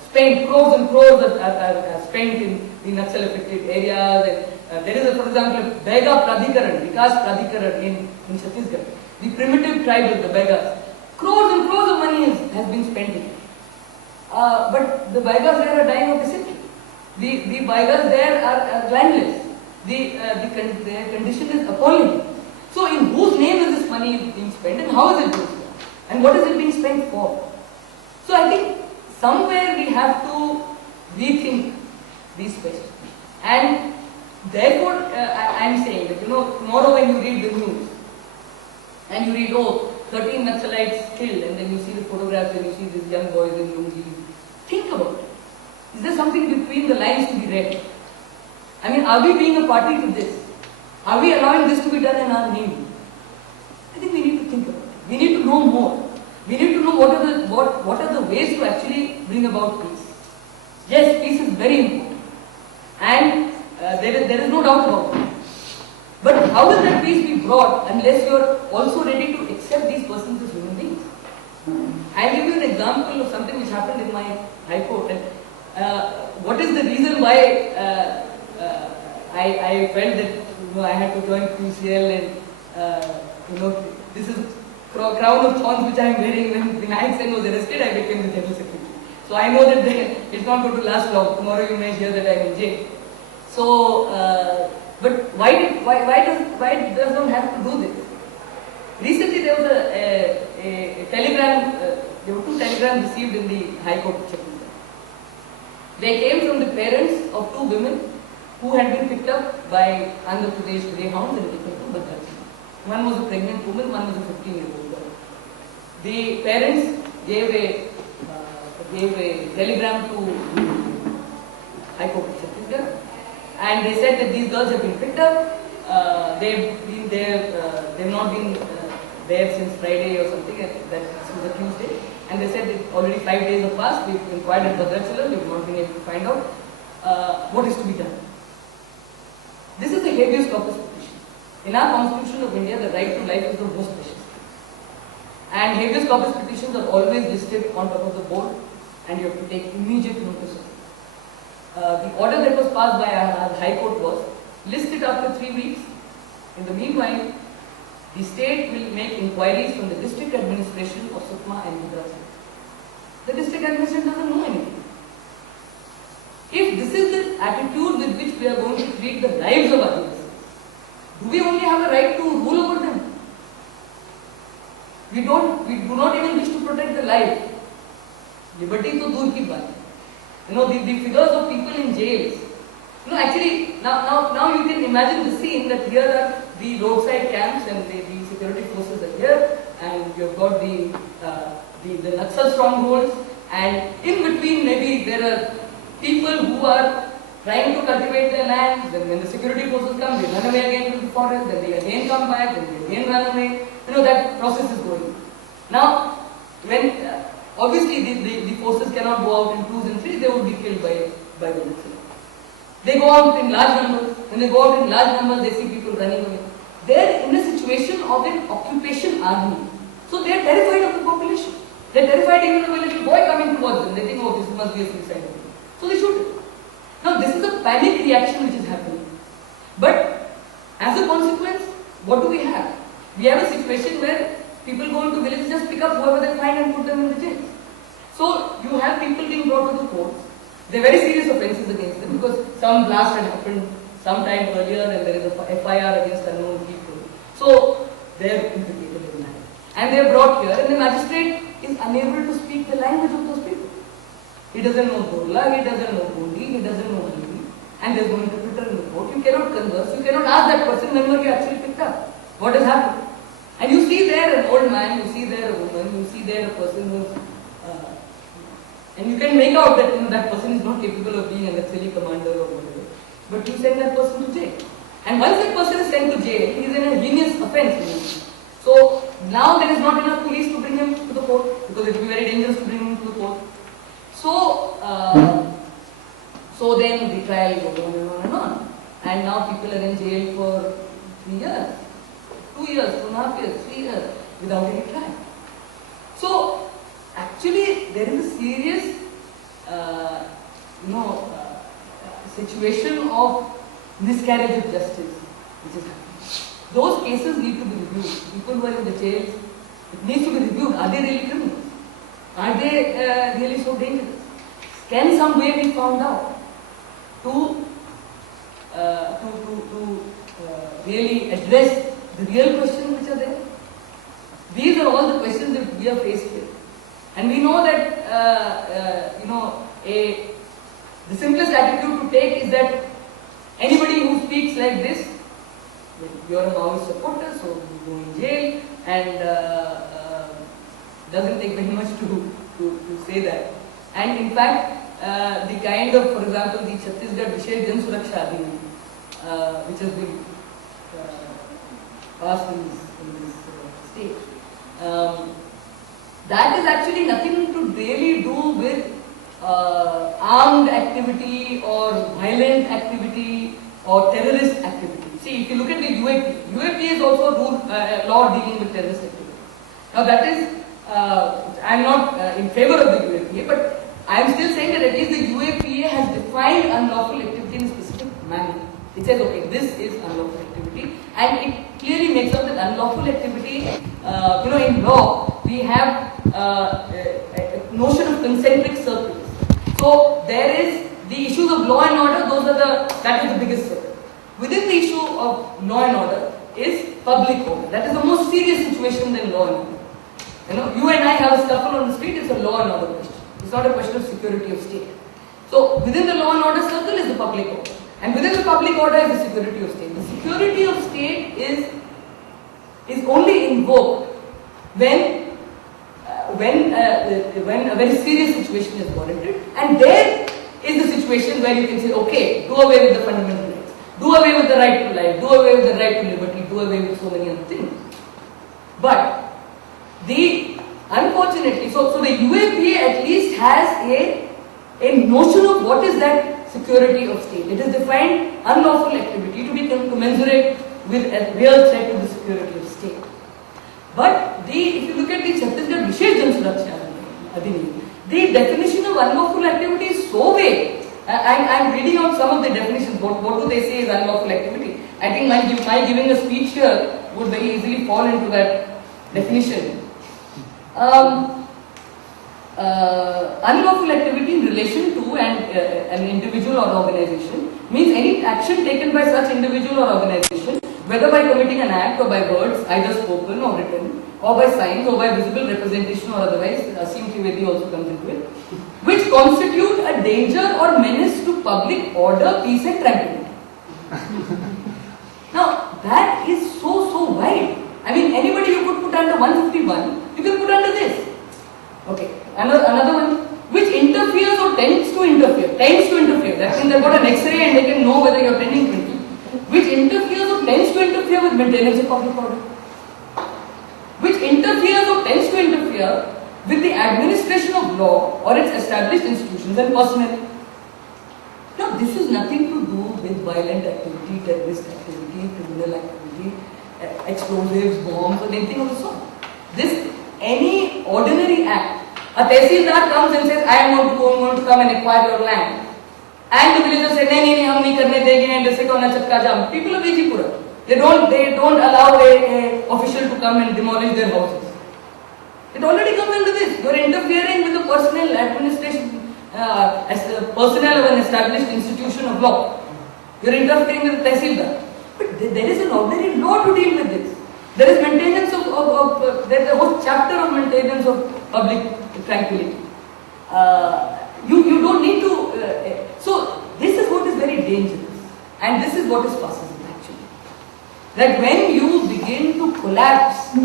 spent, crores and crores are spent in the Naxal affected areas. And there is, for example, Bega Pradhikaran, Vikas Pradhikaran in Chhattisgarh. The primitive tribal, the Begas. Crores and crores of money has been spent in it. But the Begas there are dying of dysentery. The Begas there are landless. Their condition is appalling. So in whose name is this money being spent and how is it being spent? And what is it being spent for? So I think somewhere we have to rethink these questions. And therefore, I am saying that, tomorrow when you read the news and you read, 13 Naxalites killed, and then you see the photographs and you see these young boys in lungis, think about it. Is there something between the lines to be read? I mean, are we being a party to this? Are we allowing this to be done in our name? I think we need to think about it. We need to know more. We need to know what are the ways to actually bring about peace. Yes, peace is very important, and there is no doubt about it. But how will that peace be brought unless you are also ready to accept these persons as human beings? I'll give you an example of something which happened in my High Court. And, what is the reason why I felt that I had to join QCL and this is crown of thorns which I am wearing. When Vinayak Sen was arrested, I became the General Secretary. So I know that it's not going to last long. Tomorrow you may hear that I am in jail. So, but why does one have to do this? Recently there was a telegram, there were 2 telegrams received in the High Court of Chhattisgarh. They came from the parents of 2 women who had been picked up by Andhra Pradesh greyhounds and taken to Bhardwaj. One was a pregnant woman, one was a 15-year-old girl. The parents gave a telegram to the High Court of Chhattisgarh, and they said that these girls have been picked up. They've not been there since Friday or something, that this was a Tuesday. And they said that already 5 days have passed. We've inquired at Bhardwaj, we've not been able to find out what is to be done. This is the habeas corpus petition. In our Constitution of India, the right to life is the most precious. And habeas corpus petitions are always listed on top of the board, and you have to take immediate notice of it. The order that was passed by our High Court was listed after 3 weeks. In the meanwhile, the state will make inquiries from the district administration of Sukma and Madras. The district administration doesn't know anything. If this is the attitude with which we are going to treat the lives of others, do we only have a right to rule over them? We do not even wish to protect the life. Liberty to dur ki baat. The figures of people in jails. Actually, now you can imagine the scene that here are the roadside camps and the security forces are here, and you've got the Naxal strongholds, and in between maybe there are people who are trying to cultivate their land. Then when the security forces come, they run away again to the forest, then they again come back, then they again run away. That process is going. Now, when obviously the forces cannot go out in 2s and 3s, they would be killed by the Naxal. They go out in large numbers. When they go out in large numbers, they see people running away. They're in a situation of an occupation army. So they're terrified of the population. They're terrified even of a little boy coming towards them. They think, oh, this must be a suicide. So they shoot him. Now this is a panic reaction which is happening. But as a consequence, what do we have? We have a situation where people go into villages, just pick up whoever they find and put them in the jail. So you have people being brought to the courts. They're very serious offences against them because some blast had happened some time earlier and there is a FIR against unknown people. So they're implicated in that. And they're brought here and the magistrate is unable to speak the language of those people. He doesn't know Dorla, he doesn't know Gondi, he doesn't know Hindi, and there's no interpreter in the court. You cannot converse, you cannot ask that person when you actually picked up. What has happened? And you see there an old man, you see there a woman, you see there a person who's and you can make out that that person is not capable of being a Naxali commander or whatever. But you send that person to jail. And once that person is sent to jail, he is in a heinous offence. So now there is not enough police to bring him to the court because it will be very dangerous to bring him to the court. So, so then the trial goes on and on and on. And now people are in jail for 3 years, 2 years, 2.5 years, 3 years without any trial. So actually there is a serious situation of miscarriage of justice which is happening. Those cases need to be reviewed. People who are in the jails, it needs to be reviewed. Are they really criminals? Are they really so dangerous? Can some way be found out to really address the real questions which are there? These are all the questions that we are faced with. And we know that, the simplest attitude to take is that anybody who speaks like this, you're a Maoist supporter, so you go in jail, and doesn't take very much to say that. And in fact, the kind of, for example, the Chhattisgarh Vishesh Jan Suraksha Adhiniam, which has been passed in this state, that is actually nothing to really do with armed activity or violent activity or terrorist activity. See, if you look at the UAP, UAP is also a law dealing with terrorist activity. Now that is, I am not in favor of the UAPA, but I am still saying that at least the UAPA has defined unlawful activity in a specific manner. It says, okay, this is unlawful activity, and it clearly makes up that unlawful activity, in law, we have a notion of concentric circles. So there is the issues of law and order, that is the biggest circle. Within the issue of law and order is public order. That is the most serious situation than law and order. You and I have a scuffle on the street, it's a law and order question. It's not a question of security of state. So within the law and order circle is the public order. And within the public order is the security of state. The security of state is only invoked when a very serious situation is warranted, and there is the situation where you can say, okay, do away with the fundamental rights, do away with the right to life, do away with the right to liberty, do away with so many other things. But unfortunately, so the UAPA at least has a notion of what is that security of state. It has defined unlawful activity to be commensurate with a real threat to the security of state. But if you look at the Chhattisgarh Vishesh Jan Suraksha Adhiniyam, the definition of unlawful activity is so vague. I am reading out some of the definitions. What do they say is unlawful activity? I think my giving a speech here would very easily fall into that definition. Unlawful activity in relation to an individual or organization means any action taken by such individual or organization, whether by committing an act or by words, either spoken or written, or by signs or by visible representation or otherwise, Azim also comes into it, which constitute a danger or menace to public order, peace and tranquility. Now, that is so wide. I mean, anybody you could put under 151, you can put under this. Okay, another one, which interferes or tends to interfere. That means they've got an X-ray and they can know whether you're tending to it. Which interferes or tends to interfere with maintenance of public order. Which interferes or tends to interfere with the administration of law or its established institutions and personnel. Now, this is nothing to do with violent activity, terrorist activity, criminal activity, explosives, bombs, or anything of the sort. Any ordinary act. A tehsildar comes and says, I am going to come and acquire your land. And the villagers say, no, hum nahi karne denge, and they say, chatka jam. People of Vijipura, they don't allow a official to come and demolish their houses. It already comes under this. You are interfering with the personnel administration, personnel of an established institution of law. You are interfering with the tehsildar. But there is an ordinary law to deal with this. There is maintenance there is a whole chapter of maintenance of public tranquility. You don't need to. So this is what is very dangerous, and this is what is possible actually. That when you begin to collapse,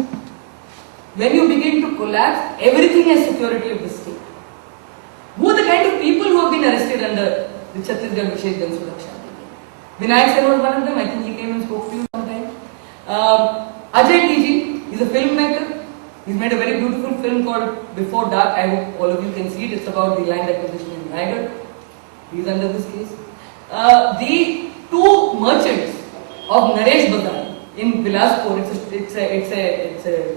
everything as security of the state. Who are the kind of people who have been arrested under the Chhattisgarh Vishesh Jan Suraksha? Vinayak Sen was one of them. I think he came and spoke to you sometime. Ajay TG is a filmmaker. He's made a very beautiful film called Before Dark. I hope all of you can see it. It's about the land acquisition in Raigad. He's under this case. The two merchants of Naresh Bazar in Bilaspur, it's a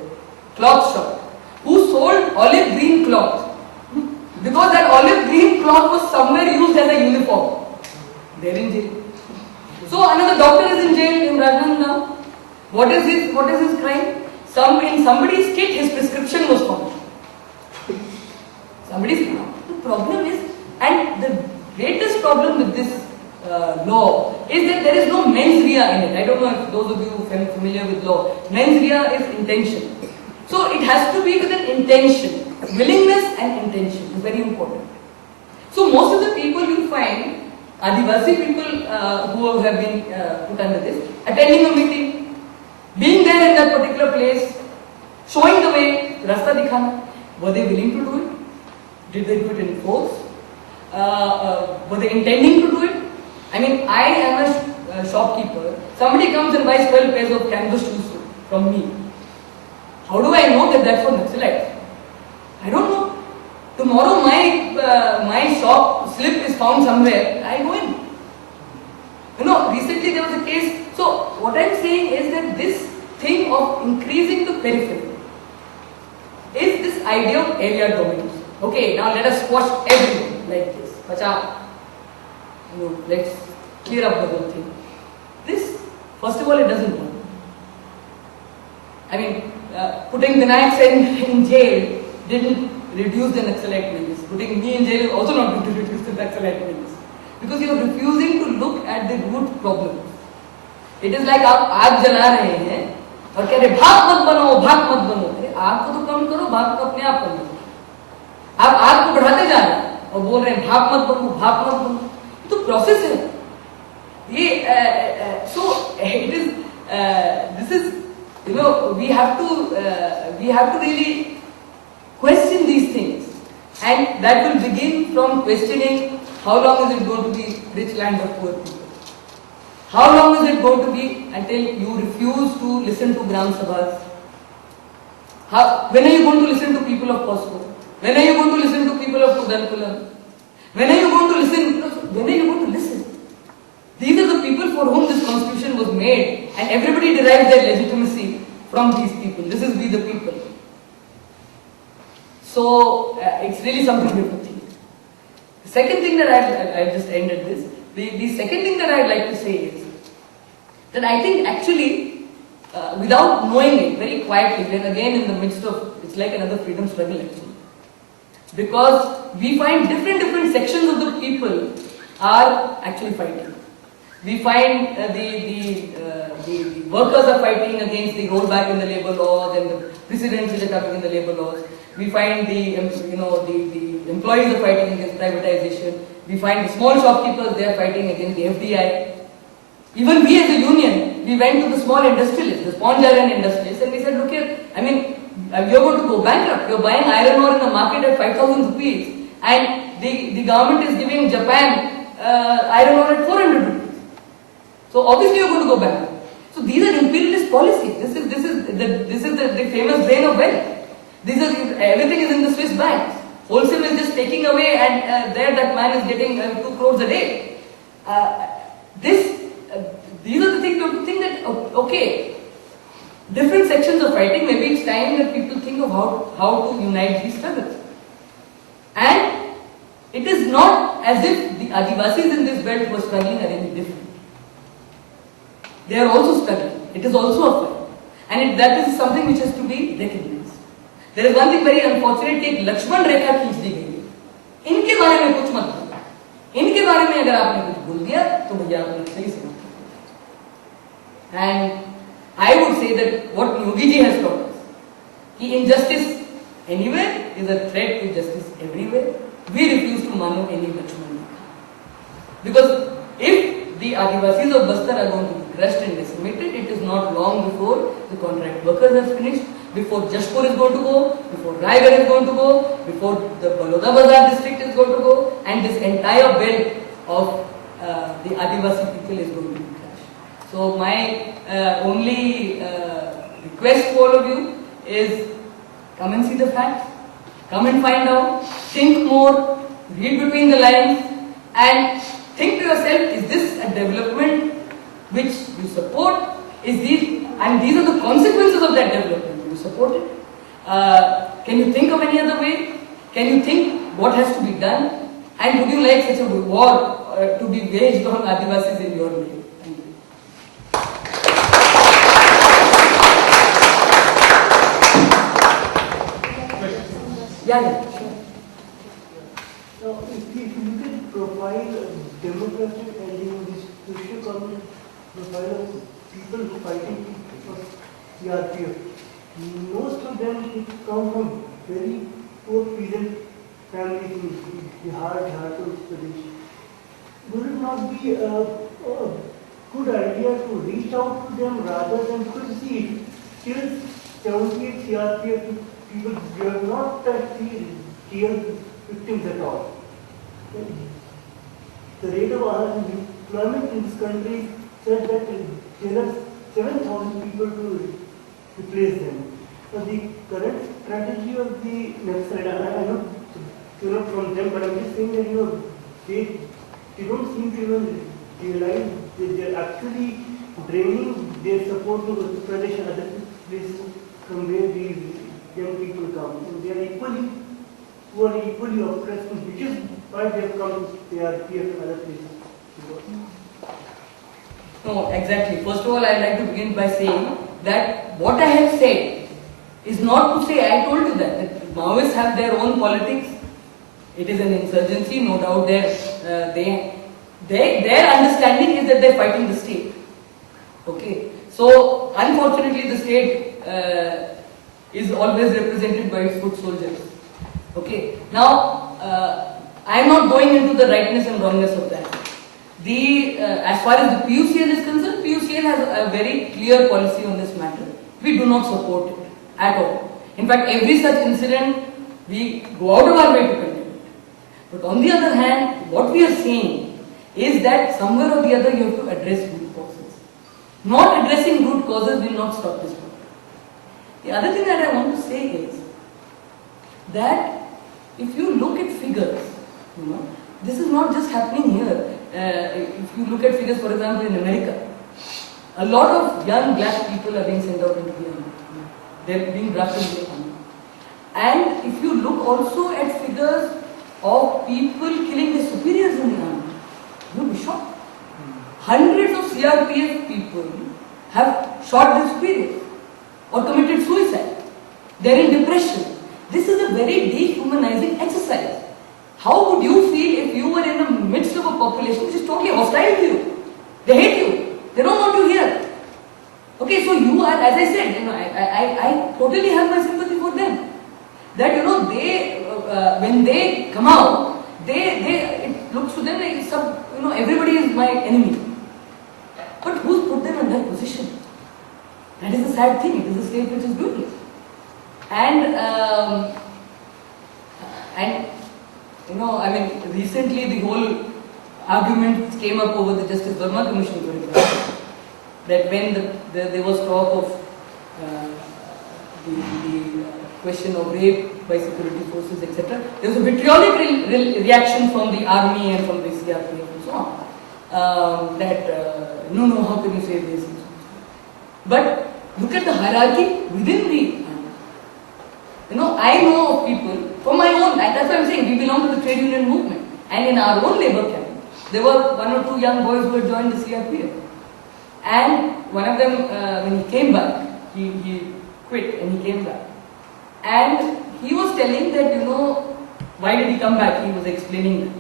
cloth shop, who sold olive green cloth. Because that olive green cloth was somewhere used as a uniform. They're in jail. So another doctor is in jail in Rajasthan now. What is his crime? In somebody's kit, his prescription was found. The problem is, and the greatest problem with this law is that there is no mens rea in it. I don't know if those of you who are familiar with law. Mens rea is intention. So it has to be with an intention. Willingness and intention is very important. So most of the people you find, Adivasi people who have been put under this, attending a meeting, being there in that particular place, showing the way, rasta dikhana. Were they willing to do it? Did they do it in force? Were they intending to do it? I mean, I am a shopkeeper. Somebody comes and buys 12 pairs of canvas shoes from me. How do I know that that's for Naxalites? I don't know. Tomorrow my shop slip is found somewhere, I go in. You know, recently there was a case. So what I'm saying is that this thing of increasing the periphery is this idea of area dominance. Okay, now let us squash everyone like this. Bacha, you know, let's clear up the whole thing. This, first of all, it doesn't work. I mean, putting Vinayak Sen in jail didn't reduce the Naxalite menace. Putting me in jail is also not going to reduce the Naxalite menace. Because you are refusing to look at the root problems. It is like आप आग जला रहे हैं और कह रहे भाग मत बनो। अरे आग को तो कम करो, भाग को अपने आप कम करो। आप आग को बढ़ाते जा रहे हैं और बोल रहे हैं भाग मत बनो। ये तो प्रोसेस है। ये so it is this is, you know, we have to really question these things, and that will begin from questioning how long is it going to be rich land of poor people. How long is it going to be until you refuse to listen to Gram Sabhas? When are you going to listen to people of Costco? When are you going to listen to people of Kudankulam? When are you going to listen? When are you going to listen? These are the people for whom this constitution was made, and everybody derives their legitimacy from these people. This is we the people. So it's really something different. The second thing that I just ended this. The second thing that I'd like to say is that I think actually, without knowing it, very quietly, when again in the midst of, it's like another freedom struggle actually. Because we find different sections of the people are actually fighting. We find the workers are fighting against the rollback in the labor laws and the precedents which are coming in the labor laws. We find the employees are fighting against privatization. We find the small shopkeepers, they are fighting against the FDI. Even we as a union, we went to the small industrialists, the sponge iron industrialists, and we said, look here, I mean, you're going to go bankrupt. You're buying iron ore in the market at 5,000 rupees, and the government is giving Japan iron ore at 400 rupees. So obviously you're going to go bankrupt. So these are imperialist policies. This is the famous drain of wealth. Everything is in the Swiss banks. Wholesale is just taking away, and there that man is getting 2 crores a day. These are the things to think that, okay, different sections of fighting, maybe it's time that people think of how to unite these struggles. And it is not as if the Adivasis in this belt were struggling at any different. They are also struggling. It is also a fight. And that is something which has to be recognized. There is one thing very unfortunate कि एक लक्ष्मण रेखा खींच दी गई है। इनके बारे में कुछ मत बोलो। इनके बारे में अगर आपने कुछ बोल दिया तो भैया आपने सही समझ। And I would say that what Yogi ji has taught us, कि injustice anywhere is a threat to justice everywhere. We refuse to mano any Lakshman rekha. Because if the Adivasis of Bastar are going to be crushed and decimated, it is not long before the contract workers are finished, before Jashpur is going to go, before Raigad is going to go, before the Baloda Bazar district is going to go, and this entire belt of the Adivasi people is going to be crushed. So my only request to all of you is come and see the facts, come and find out, think more, read between the lines, and think to yourself, is this a development which you support? These are the consequences of that development. Do you support it? Can you think of any other way? Can you think what has to be done? And would you like such a war to be waged on Adivasis in your name? Thank you. Yeah, sure. Now, if you can provide a demographic and this socio-economic profile of people who fighting for CRPF, most of them come from very poor peasant families in Bihar, Jharkhand, Pradesh. Would it not be a good idea to reach out to them rather than, because see, till 78 CRPF people, they are not actually real victims at all. The rate of unemployment in this country said that there are 7,000 people to replace them. The current strategy of the left side, I know, from them, but I'm just saying that, they don't seem to even realize that they're actually draining their support to Uttar Pradesh and other places from where these young people come. And they are equally oppressed, which is why they have come to ARPF and other places. No, exactly. First of all, I'd like to begin by saying that what I have said is not to say, I told you that Maoists have their own politics. It is an insurgency, no doubt. Their understanding is that they're fighting the state. Okay. So, unfortunately, the state is always represented by its foot soldiers. Okay. Now, I am not going into the rightness and wrongness of that. As far as the PUCL is concerned, PUCL has a very clear policy on this matter. We do not support it at all. In fact, every such incident, we go out of our way to condemn it. But on the other hand, what we are saying is that somewhere or the other you have to address root causes. Not addressing root causes will not stop this problem. The other thing that I want to say is that if you look at figures, this is not just happening here. If you look at figures, for example, in America, a lot of young black people are being sent out into the army. They're being drafted into the army. And if you look also at figures of people killing their superiors in the army, you'll be shocked. Hundreds of CRPF people have shot their superiors or committed suicide. They're in depression. This is a very dehumanizing exercise. How would you feel if you were in the midst of a population which is totally hostile to you? They hate you. They don't want you here. Okay, so you are, as I said, I totally have my sympathy for them. That, they, when they come out, it looks to them like everybody is my enemy. But who's put them in that position? That is the sad thing. It is the state which is doing it. And recently the whole argument came up over the Justice Verma Commission, for example, that when there was talk of the question of rape by security forces, etc., there was a vitriolic reaction from the army and from the CRPF and so on, no, how can you say this? But look at the hierarchy within the army. I know of people, from my own, that's what I'm saying, we belong to the trade union movement. And in our own labor camp, there were 1 or 2 young boys who had joined the CRPF. And one of them, when he came back, he quit and he came back. And he was telling that, why did he come back? He was explaining that.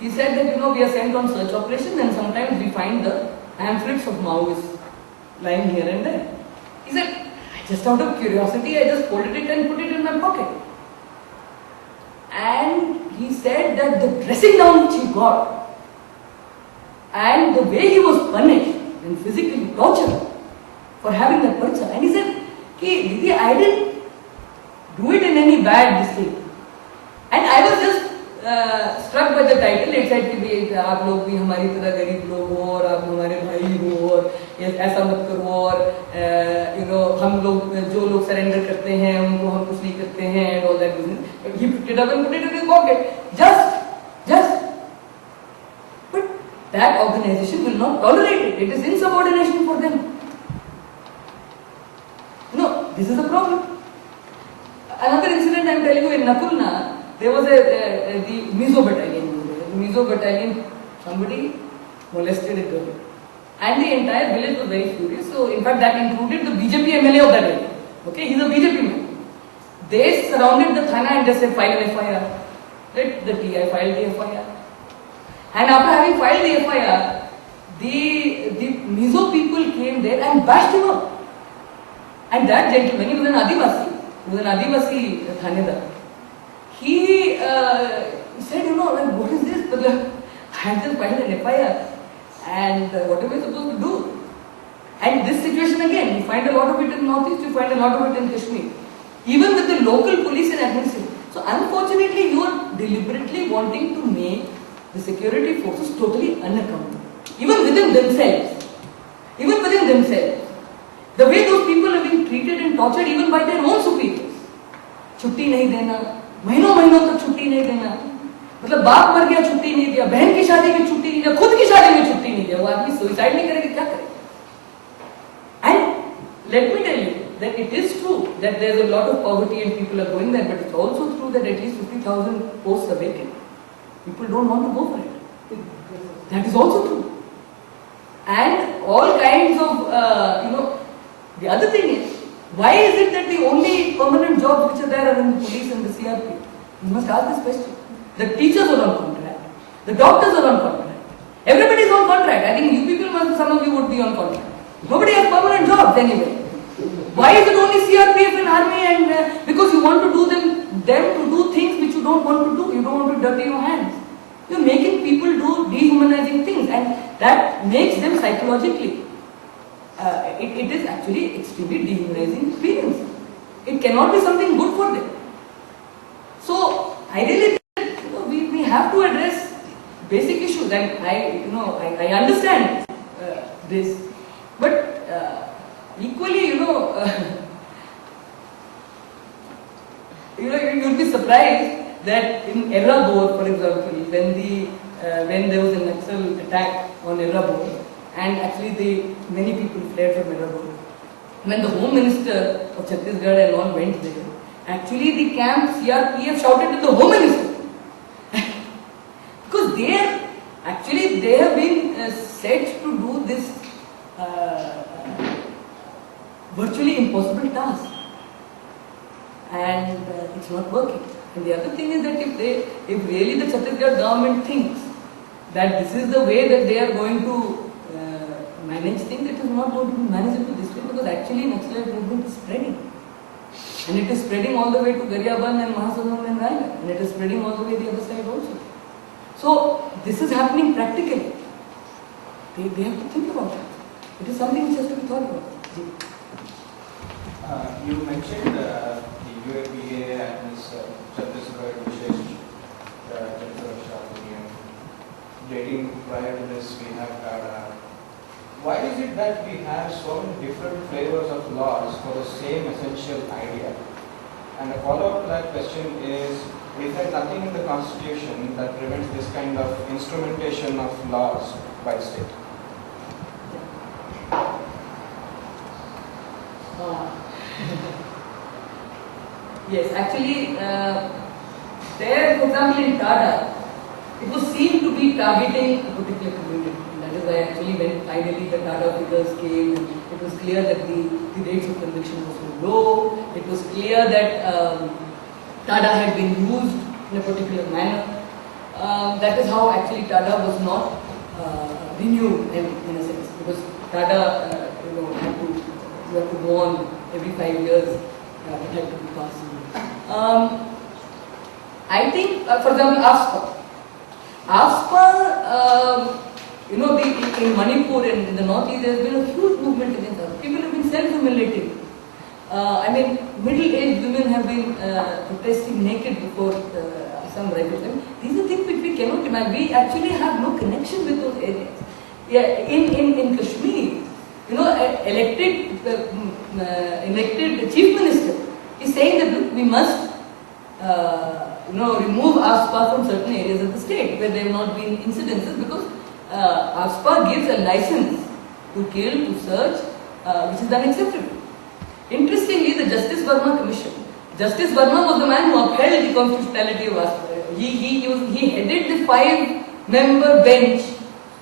He said that, we are sent on search operations and sometimes we find the pamphlets of Maoists lying here and there. He said, just out of curiosity, I just folded it and put it in my pocket. And he said that the dressing down which he got and the way he was punished and physically tortured for having that parcha. And he said, Didi, I didn't do it in any bad thing. And I was just struck by the title. It said कि आप लोग भी हमारी तरह गरीब लोग हो और आप हमारे भाई हो और ऐसा मत करो और हम लोग जो लोग सरेंडर करते हैं उनको हम कुछ नहीं करते हैं and all that business. He picked it up and put it in his pocket. Just. But that organization will not tolerate it. It is insubordination for them. This is a problem. Another incident I am telling you in Nakulna, there was the Mizo battalion. The Mizo battalion, somebody molested a girl. And the entire village was very furious. So, in fact, that included the BJP MLA of that area. Okay, he's a BJP man. They surrounded the Thana and they said, file an FIR. Right? The TI filed the FIR. And after having filed the FIR, the Mizo people came there and bashed him up. And that gentleman, he was an Adivasi Thanedar. He said, what is this? I have just filed an FIR. And what am I supposed to do? And this situation again, you find a lot of it in Northeast, you find a lot of it in Kashmir. Even with the local police and administration. So unfortunately, you are deliberately wanting to make the security forces totally unaccountable. Even within themselves. The way those people are being treated and tortured even by their own superiors. छुट्टी नहीं देना, महीनों महीनों तक छुट्टी नहीं देना, मतलब बाप मर गया छुट्टी नहीं दिया, बहन की शादी में छुट्टी नहीं दिया, खुद की शादी में छुट्टी नहीं दिया, वो आदमी सुसाइड नहीं करेगा क्या करेगा? And let me tell you that it is true that there is a lot of poverty and people are going there, but it's also true that at least 50,000 posts are vacant. People don't want to go for it. That is also true. And all kinds of, the other thing is, why is it that the only permanent jobs which are there are in the police and the CRP? You must ask this question. The teachers are on contract. The doctors are on contract. Everybody is on contract. I think you people must, some of you would be on contract. Nobody has permanent jobs anyway. Why is it only CRPF and army and because you want to do them to do things which you don't want to do. You don't want to dirty your hands. You're making people do dehumanizing things and that makes them psychologically. It is actually extremely dehumanizing experience. It cannot be something good for them. So I really think we have to address basic issues and I understand this, but equally you'll be surprised that in Errabor, for example, when there was a Naxal attack on Errabor, and actually many people fled from Errabor. When the Home Minister of Chhattisgarh and all went there, actually the camp CRPF shouted at the Home Minister. Because they have been set to do this virtually impossible task. And it's not working. And the other thing is that if really the Chhattisgarh government thinks that this is the way that they are going to manage things, it is not going to be manageable this way because actually Naxalite movement is spreading. And it is spreading all the way to Garyaban and Mahasadam and Raigarh. And it is spreading all the way the other side also. So this is happening practically. They have to think about it. It is something which has to be thought about. You mentioned the UAPA and this Chhattisgarh Vishesh Chhattisgarh Union. Dating prior to this, we have had. Why is it that we have so many different flavors of laws for the same essential idea? And a follow-up to that question is there nothing in the Constitution that prevents this kind of instrumentation of laws by the state? Yes, actually, there, for example, in Tada, it was seen to be targeting a particular community. That is why actually when finally the Tada figures came, it was clear that the rates of conviction were so low. It was clear that Tada had been used in a particular manner. That is how actually Tada was not renewed in a sense, because Tada, you have to go on every 5 years. It had to be passed. I think, for example, AFSPA, in Manipur and in the northeast, there has been a huge movement against AFSPA. People have been self-humiliating. Middle-aged women have been protesting naked before some rifles. These are things which we cannot imagine. We actually have no connection with those areas. Yeah, in Kashmir, elected chief minister is saying that look, we must remove AFSPA from certain areas of the state where there have not been incidences because AFSPA gives a license to kill, to search, which is unacceptable. Interestingly, the Justice Verma Commission, Justice Verma was the man who upheld the constitutionality of AFSPA. He headed the 5-member bench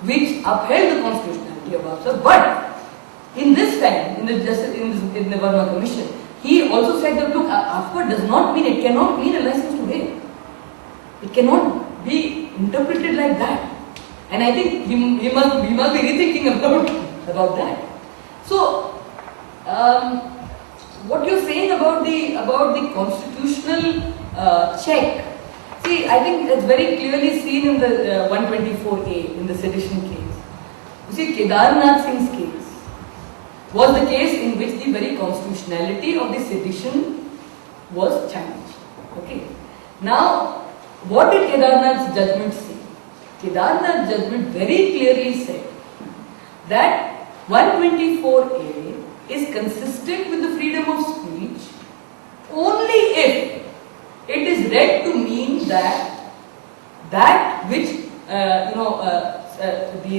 which upheld the constitutionality of AFSPA, but in this time, in the Verma Commission, he also said that look, AFSPA does not mean, it cannot mean a license to rape. It cannot be interpreted like that. And I think we must be rethinking about that. So, what you're saying about the constitutional check, see, I think it's very clearly seen in the 124A, in the sedition case. You see, Kedarnath Singh's case was the case in which the very constitutionality of the sedition was challenged. Okay. Now, what did Kedarnath's judgment say? Kedarnath's judgment very clearly said that 124A is consistent with the freedom of speech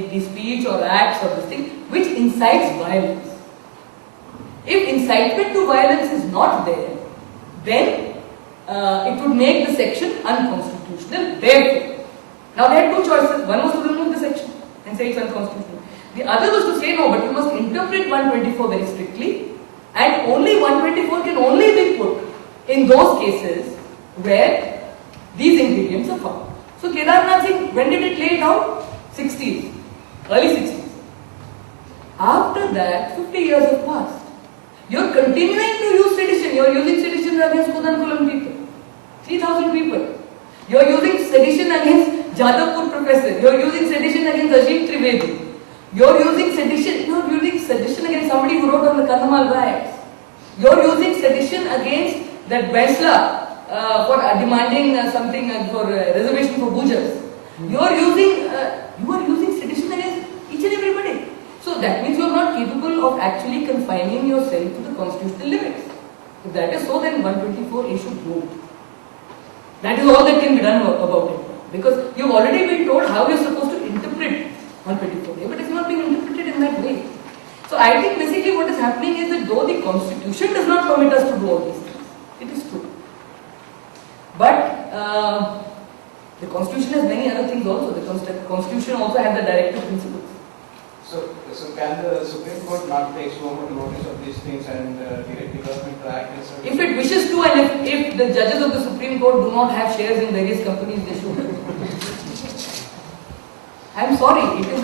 the speech or acts or this thing which incites violence. If incitement to violence is not there, then it would make the section unconstitutional. Therefore, now they had two choices. One was to remove the section and say it's unconstitutional. The other was to say no, but you must interpret 124 very strictly, and only 124 can only be put in those cases where these ingredients are found. So Kedarnath Singh, when did it lay down? 60s, early 60s. After that, 50 years have passed. You're continuing to use sedition. You're using sedition against Kudankulam people, 3,000 people. You're using sedition against Jadavpur professor. You're using sedition against Azim Trivedi. You're using sedition against somebody who wrote on the Kandamal riots. You're using sedition against that Vaisla for demanding something for reservation for Bujars. You are using sedition against each and everybody. So that means you are not capable of actually confining yourself to the constitutional limits. If that is so, then 124A should go. That is all that can be done about it. Because you have already been told how you are supposed to interpret 124A, but it is not being interpreted in that way. So I think basically what is happening is that though the constitution does not permit us to do all these things, it is true. But the constitution has many other things also. The constitution also has the directive principles. So can the Supreme Court not take so much notice of these things and direct the government to act in certain If it wishes to, and if the judges of the Supreme Court do not have shares in various companies, they should. I am sorry, it is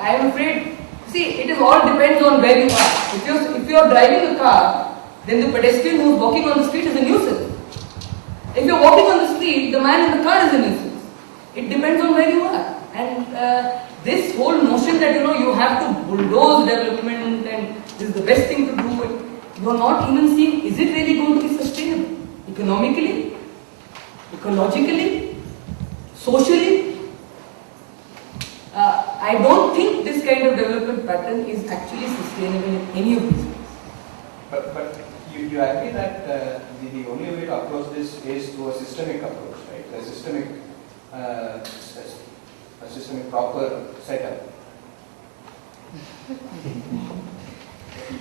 I am afraid, see, it is all depends on where you are. If you are driving a car, then the pedestrian who is walking on the street is a nuisance. If you are walking on the street, the man in the car is a nuisance. It depends on where you are. And this whole notion that you have to bulldoze development and this is the best thing to do, it, you are not even seeing, is it really going to be sustainable? Economically, ecologically, socially? I don't think this kind of development pattern is actually sustainable in any of these ways. But you agree that the only way to approach this is through a systemic approach, right? A systemic proper setup.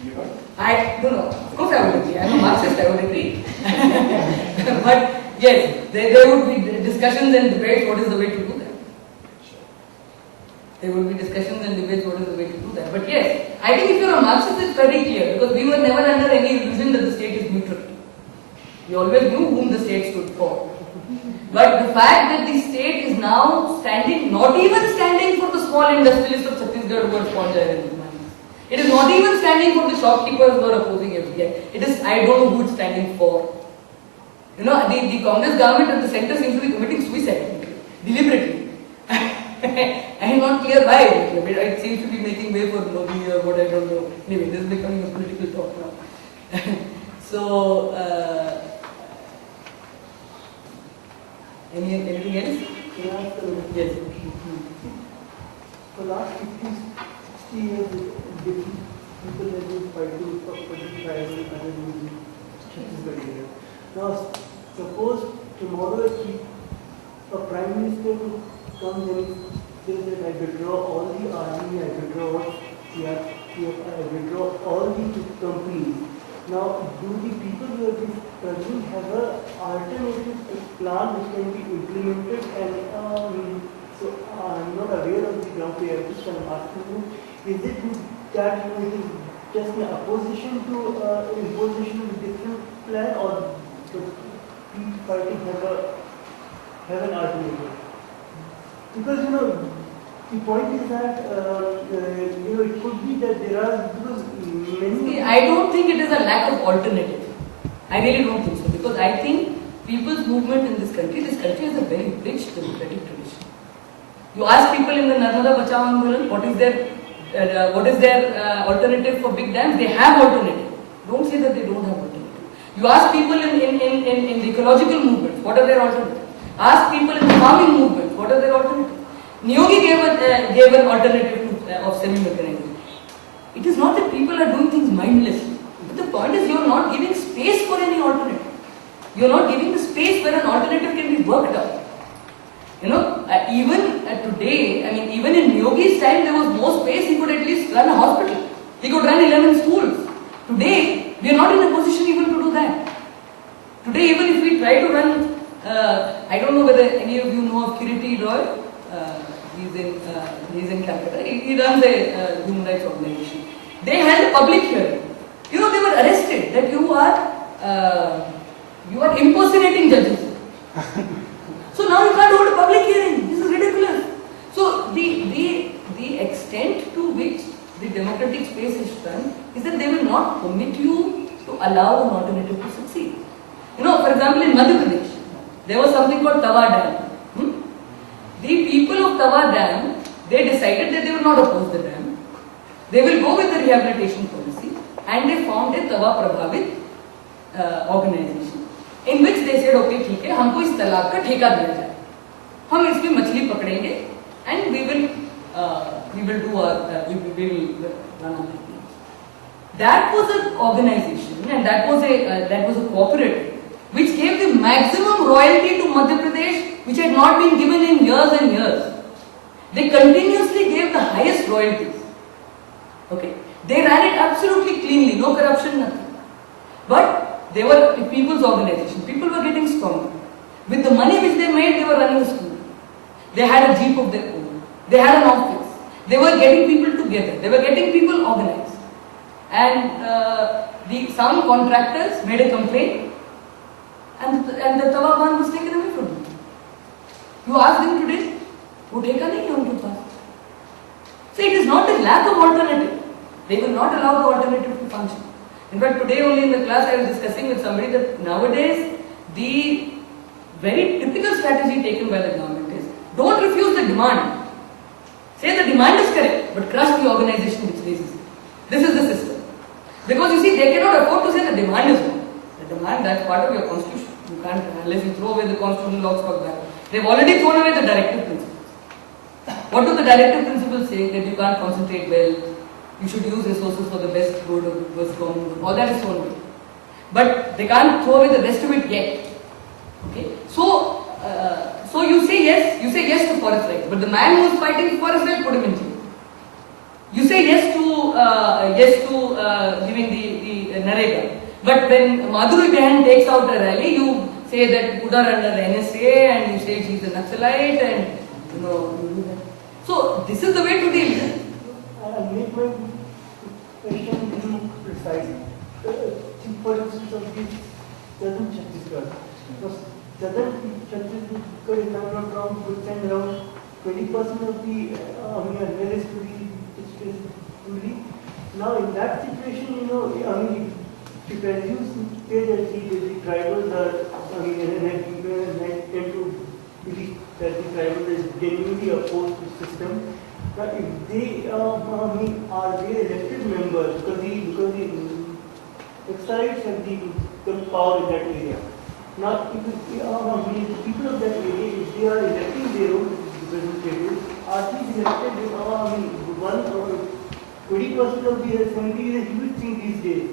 You don't? I don't know. Of course I would agree. I'm a Marxist, I would agree. But yes, there would be discussions and debates what is the way to do that. There would be discussions and debates what is the way to do that. But yes, I think if you're a Marxist, it's very clear because we were never under any illusion that the state is neutral. We always knew whom the state stood for. But the fact that the state is now standing, not even standing for the small industrialists of Chhattisgarh who are sponsoring money. It is not even standing for the shopkeepers who are opposing FDI. It is, I don't know who it's standing for. The Congress government at the center seems to be committing suicide deliberately. I am not clear why. It seems to be making way for Modi or what I don't know. Anyway, this is becoming a political talk now. So, anything else? Yes. For the last 50, 60 years, different people have been fighting for political and other reasons. Now, suppose tomorrow a prime minister comes and says that I withdraw all the army, I withdraw CRPF, I withdraw all the companies. Now, do the people who have been struggling have an alternative plan which can be implemented? And so I'm not aware of the ground reality, so I'm asking you, is it that it is just an opposition to imposition of a different plan, or the people fighting have an alternative? Because the point is that it could be that there are many. I don't think it is a lack of alternative. I really don't think so, because I think people's movement in this country has a very rich democratic tradition. You ask people in the Narmada Bachao Andolan what is their alternative for big dams, they have alternative. Don't say that they don't have alternative. You ask people in the ecological movements, what are their alternatives? Ask people in the farming movements, what are their alternatives? Niyogi gave an alternative of semi-mechanization. It is not that people are doing things mindlessly. But the point is you are not giving space for any alternative. You are not giving the space where an alternative can be worked out. You know, even today, I mean, even in Yogi's time, there was more space. He could at least run a hospital. He could run 11 schools. Today, we are not in a position even to do that. Today, even if we try to run, I don't know whether any of you know of Kiriti Roy. He's in Calcutta. He runs a human rights organization. They had a public hearing. You know, they were arrested that you are impersonating judges. So now you can't hold a public hearing. This is ridiculous. So the extent to which the democratic space is done is that they will not permit you to allow an alternative to succeed. You know, for example, in Madhya Pradesh, there was something called Tawa Dam. The people of Tawa Dam, they decided that they will not oppose the dam. They will go with the rehabilitation policy, and they formed a Tawa Prabhavit organization, in which they said, okay, ठीक है, हमको इस तालाब का ठेका दिया जाए, हम इसमें मछली पकड़ेंगे, and we will do our we will run our business. That was an organization, and that was a cooperative which gave the maximum royalty to Madhya Pradesh, which had not been given in years and years. They continuously gave the highest royalties. Okay, they ran it absolutely cleanly, no corruption, nothing. But they were a people's organization. People were getting stronger. With the money which they made, they were running a school. They had a jeep of their own. They had an office. They were getting people together. They were getting people organized. And some contractors made a complaint, and the Tawa Ban was taken away from them. You ask them today, वो ठेका नहीं है उनके पास. So it is not a lack of alternative. They will not allow the alternative to function. In fact, today only in the class I was discussing with somebody that nowadays the very typical strategy taken by the government is don't refuse the demand. Say the demand is correct, but crush the organization which raises it. This is the system. Because you see, they cannot afford to say the demand is wrong. The demand, that's part of your constitution. You can't, unless you throw away the constitutional laws for that. They've already thrown away the directive principles. What do the directive principles say? That you can't concentrate well, you should use resources for the best good of the first common good. All that is thrown away. But they can't throw away the rest of it yet. Okay? So you say yes to forest rights, but the man who is fighting for forest rights, put him in jail. You say yes to giving the Narega, but when Madhuri Behan takes out a rally, you say that put her under NSA, and you say she's a Naxalite, and you know. So this is the way to deal with it. I'll make my question little precise. For instance, of this southern Chhattisgarh. Because southern Chhattisgarh, if I'm not wrong, would send around 20% of the nearest to the state. Now, in that situation, you know, if as you say that the tribals are, tend to believe that the tribal is genuinely opposed to the system. But if they are they elected members because the exiles have the power in that area. Now, if the people of that area, if they are electing their own representatives, are these elected? 20% of the assembly is a huge thing these days.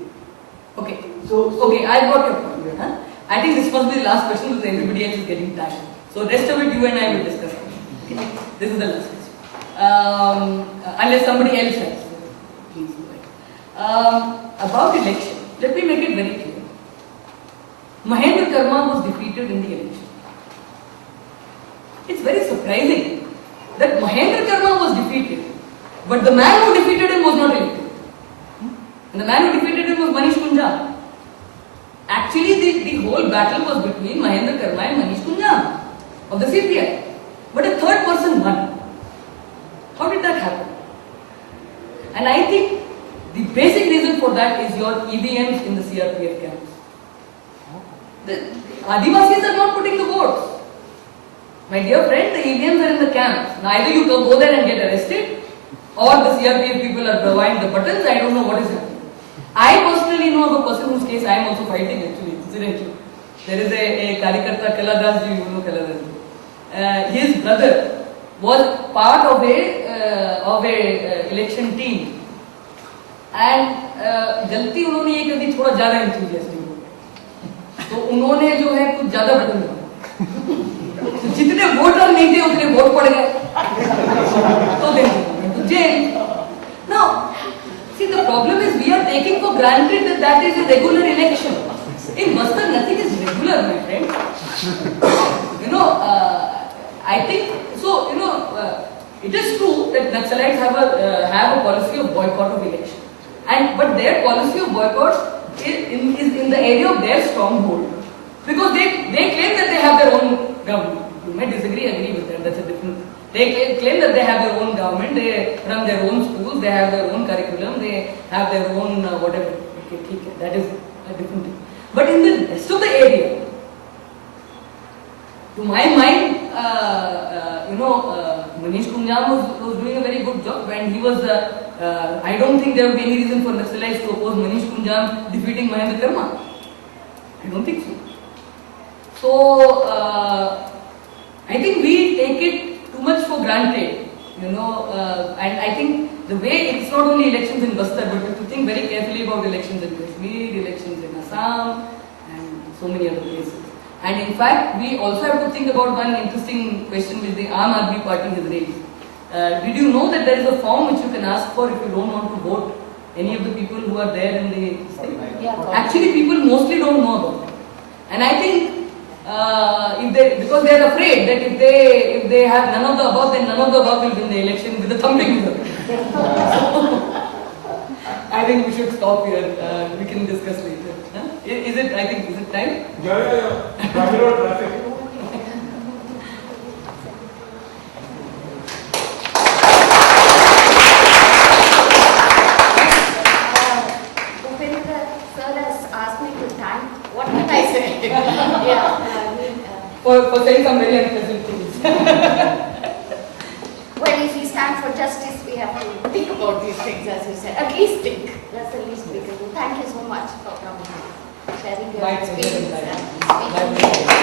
Okay. Okay, I got your point. Yeah. Huh? I think this must be the last question because everybody else is getting tired. So rest of it you and I will discuss. Okay. This is the last question. Unless somebody else has. Please go ahead. About election, let me make it very clear. Mahendra Karma was defeated in the election. It's very surprising that Mahendra Karma was defeated, but the man who defeated him was not elected. And the man who defeated him was Manish Kunjam. Actually, the whole battle was between Mahendra Karma and Manish Kunjam of the CPI. But a third person won. How did that happen? And I think the basic reason for that is your EVMs in the CRPF camps. The Adivasis are not putting the votes. My dear friend, the EVMs are in the camps. Now either you go there and get arrested, or the CRPF people are providing the buttons. I don't know what is happening. I personally know of a person whose case I am also fighting actually, incidentally. There is a Karyakarta, Kaladas, you know Kaladas. His brother was part of a election team. And गलती उन्होंने ये कर दी थोड़ा ज़्यादा enthusiastic हो गए. तो उन्होंने जो है कुछ ज़्यादा बटन दबाए. तो जितने वोटर नहीं थे उतने वोट पड़ गए, तो then they went to jail. Now, see, the problem is we are taking for granted that that is a regular election. In Bastar, nothing is regular, my friend. You know, I think so. You know, it is true that Naxalites have a policy of boycott of election, but their policy of boycott is in the area of their stronghold, because they claim that they have their own government. You may disagree, agree with them. That's a different. They claim that they have their own government. They run their own schools. They have their own curriculum. They have their own whatever. Okay, that is a different thing. But in the rest of the area, to my mind, Manish Kunjam was doing a very good job, and he was. I don't think there would be any reason for Naxalites to oppose Manish Kunjam defeating Mahendra Karma. I don't think so. So I think we take it too much for granted, and I think the way it's not only elections in Bastar, but to think very carefully about elections in Kashmir, elections in Assam, and so many other places. And in fact, we also have to think about one interesting question which the Aam Aadmi Party has raised. Did you know that there is a form which you can ask for if you don't want to vote any of the people who are there in the state? Yeah, actually, people mostly don't know about it. And I think because they are afraid that if they have none of the above, then none of the above will win the election with a thumping result. I think we should stop here. We can discuss later. Huh? Is it time? Yeah. Traffic. For saying some very unpleasant things. Well, if we stand for justice, we have to think about these things, as you said. At least think. That's the least we can do. Thank you so much for coming, sharing your My experience. pleasure. And speaking.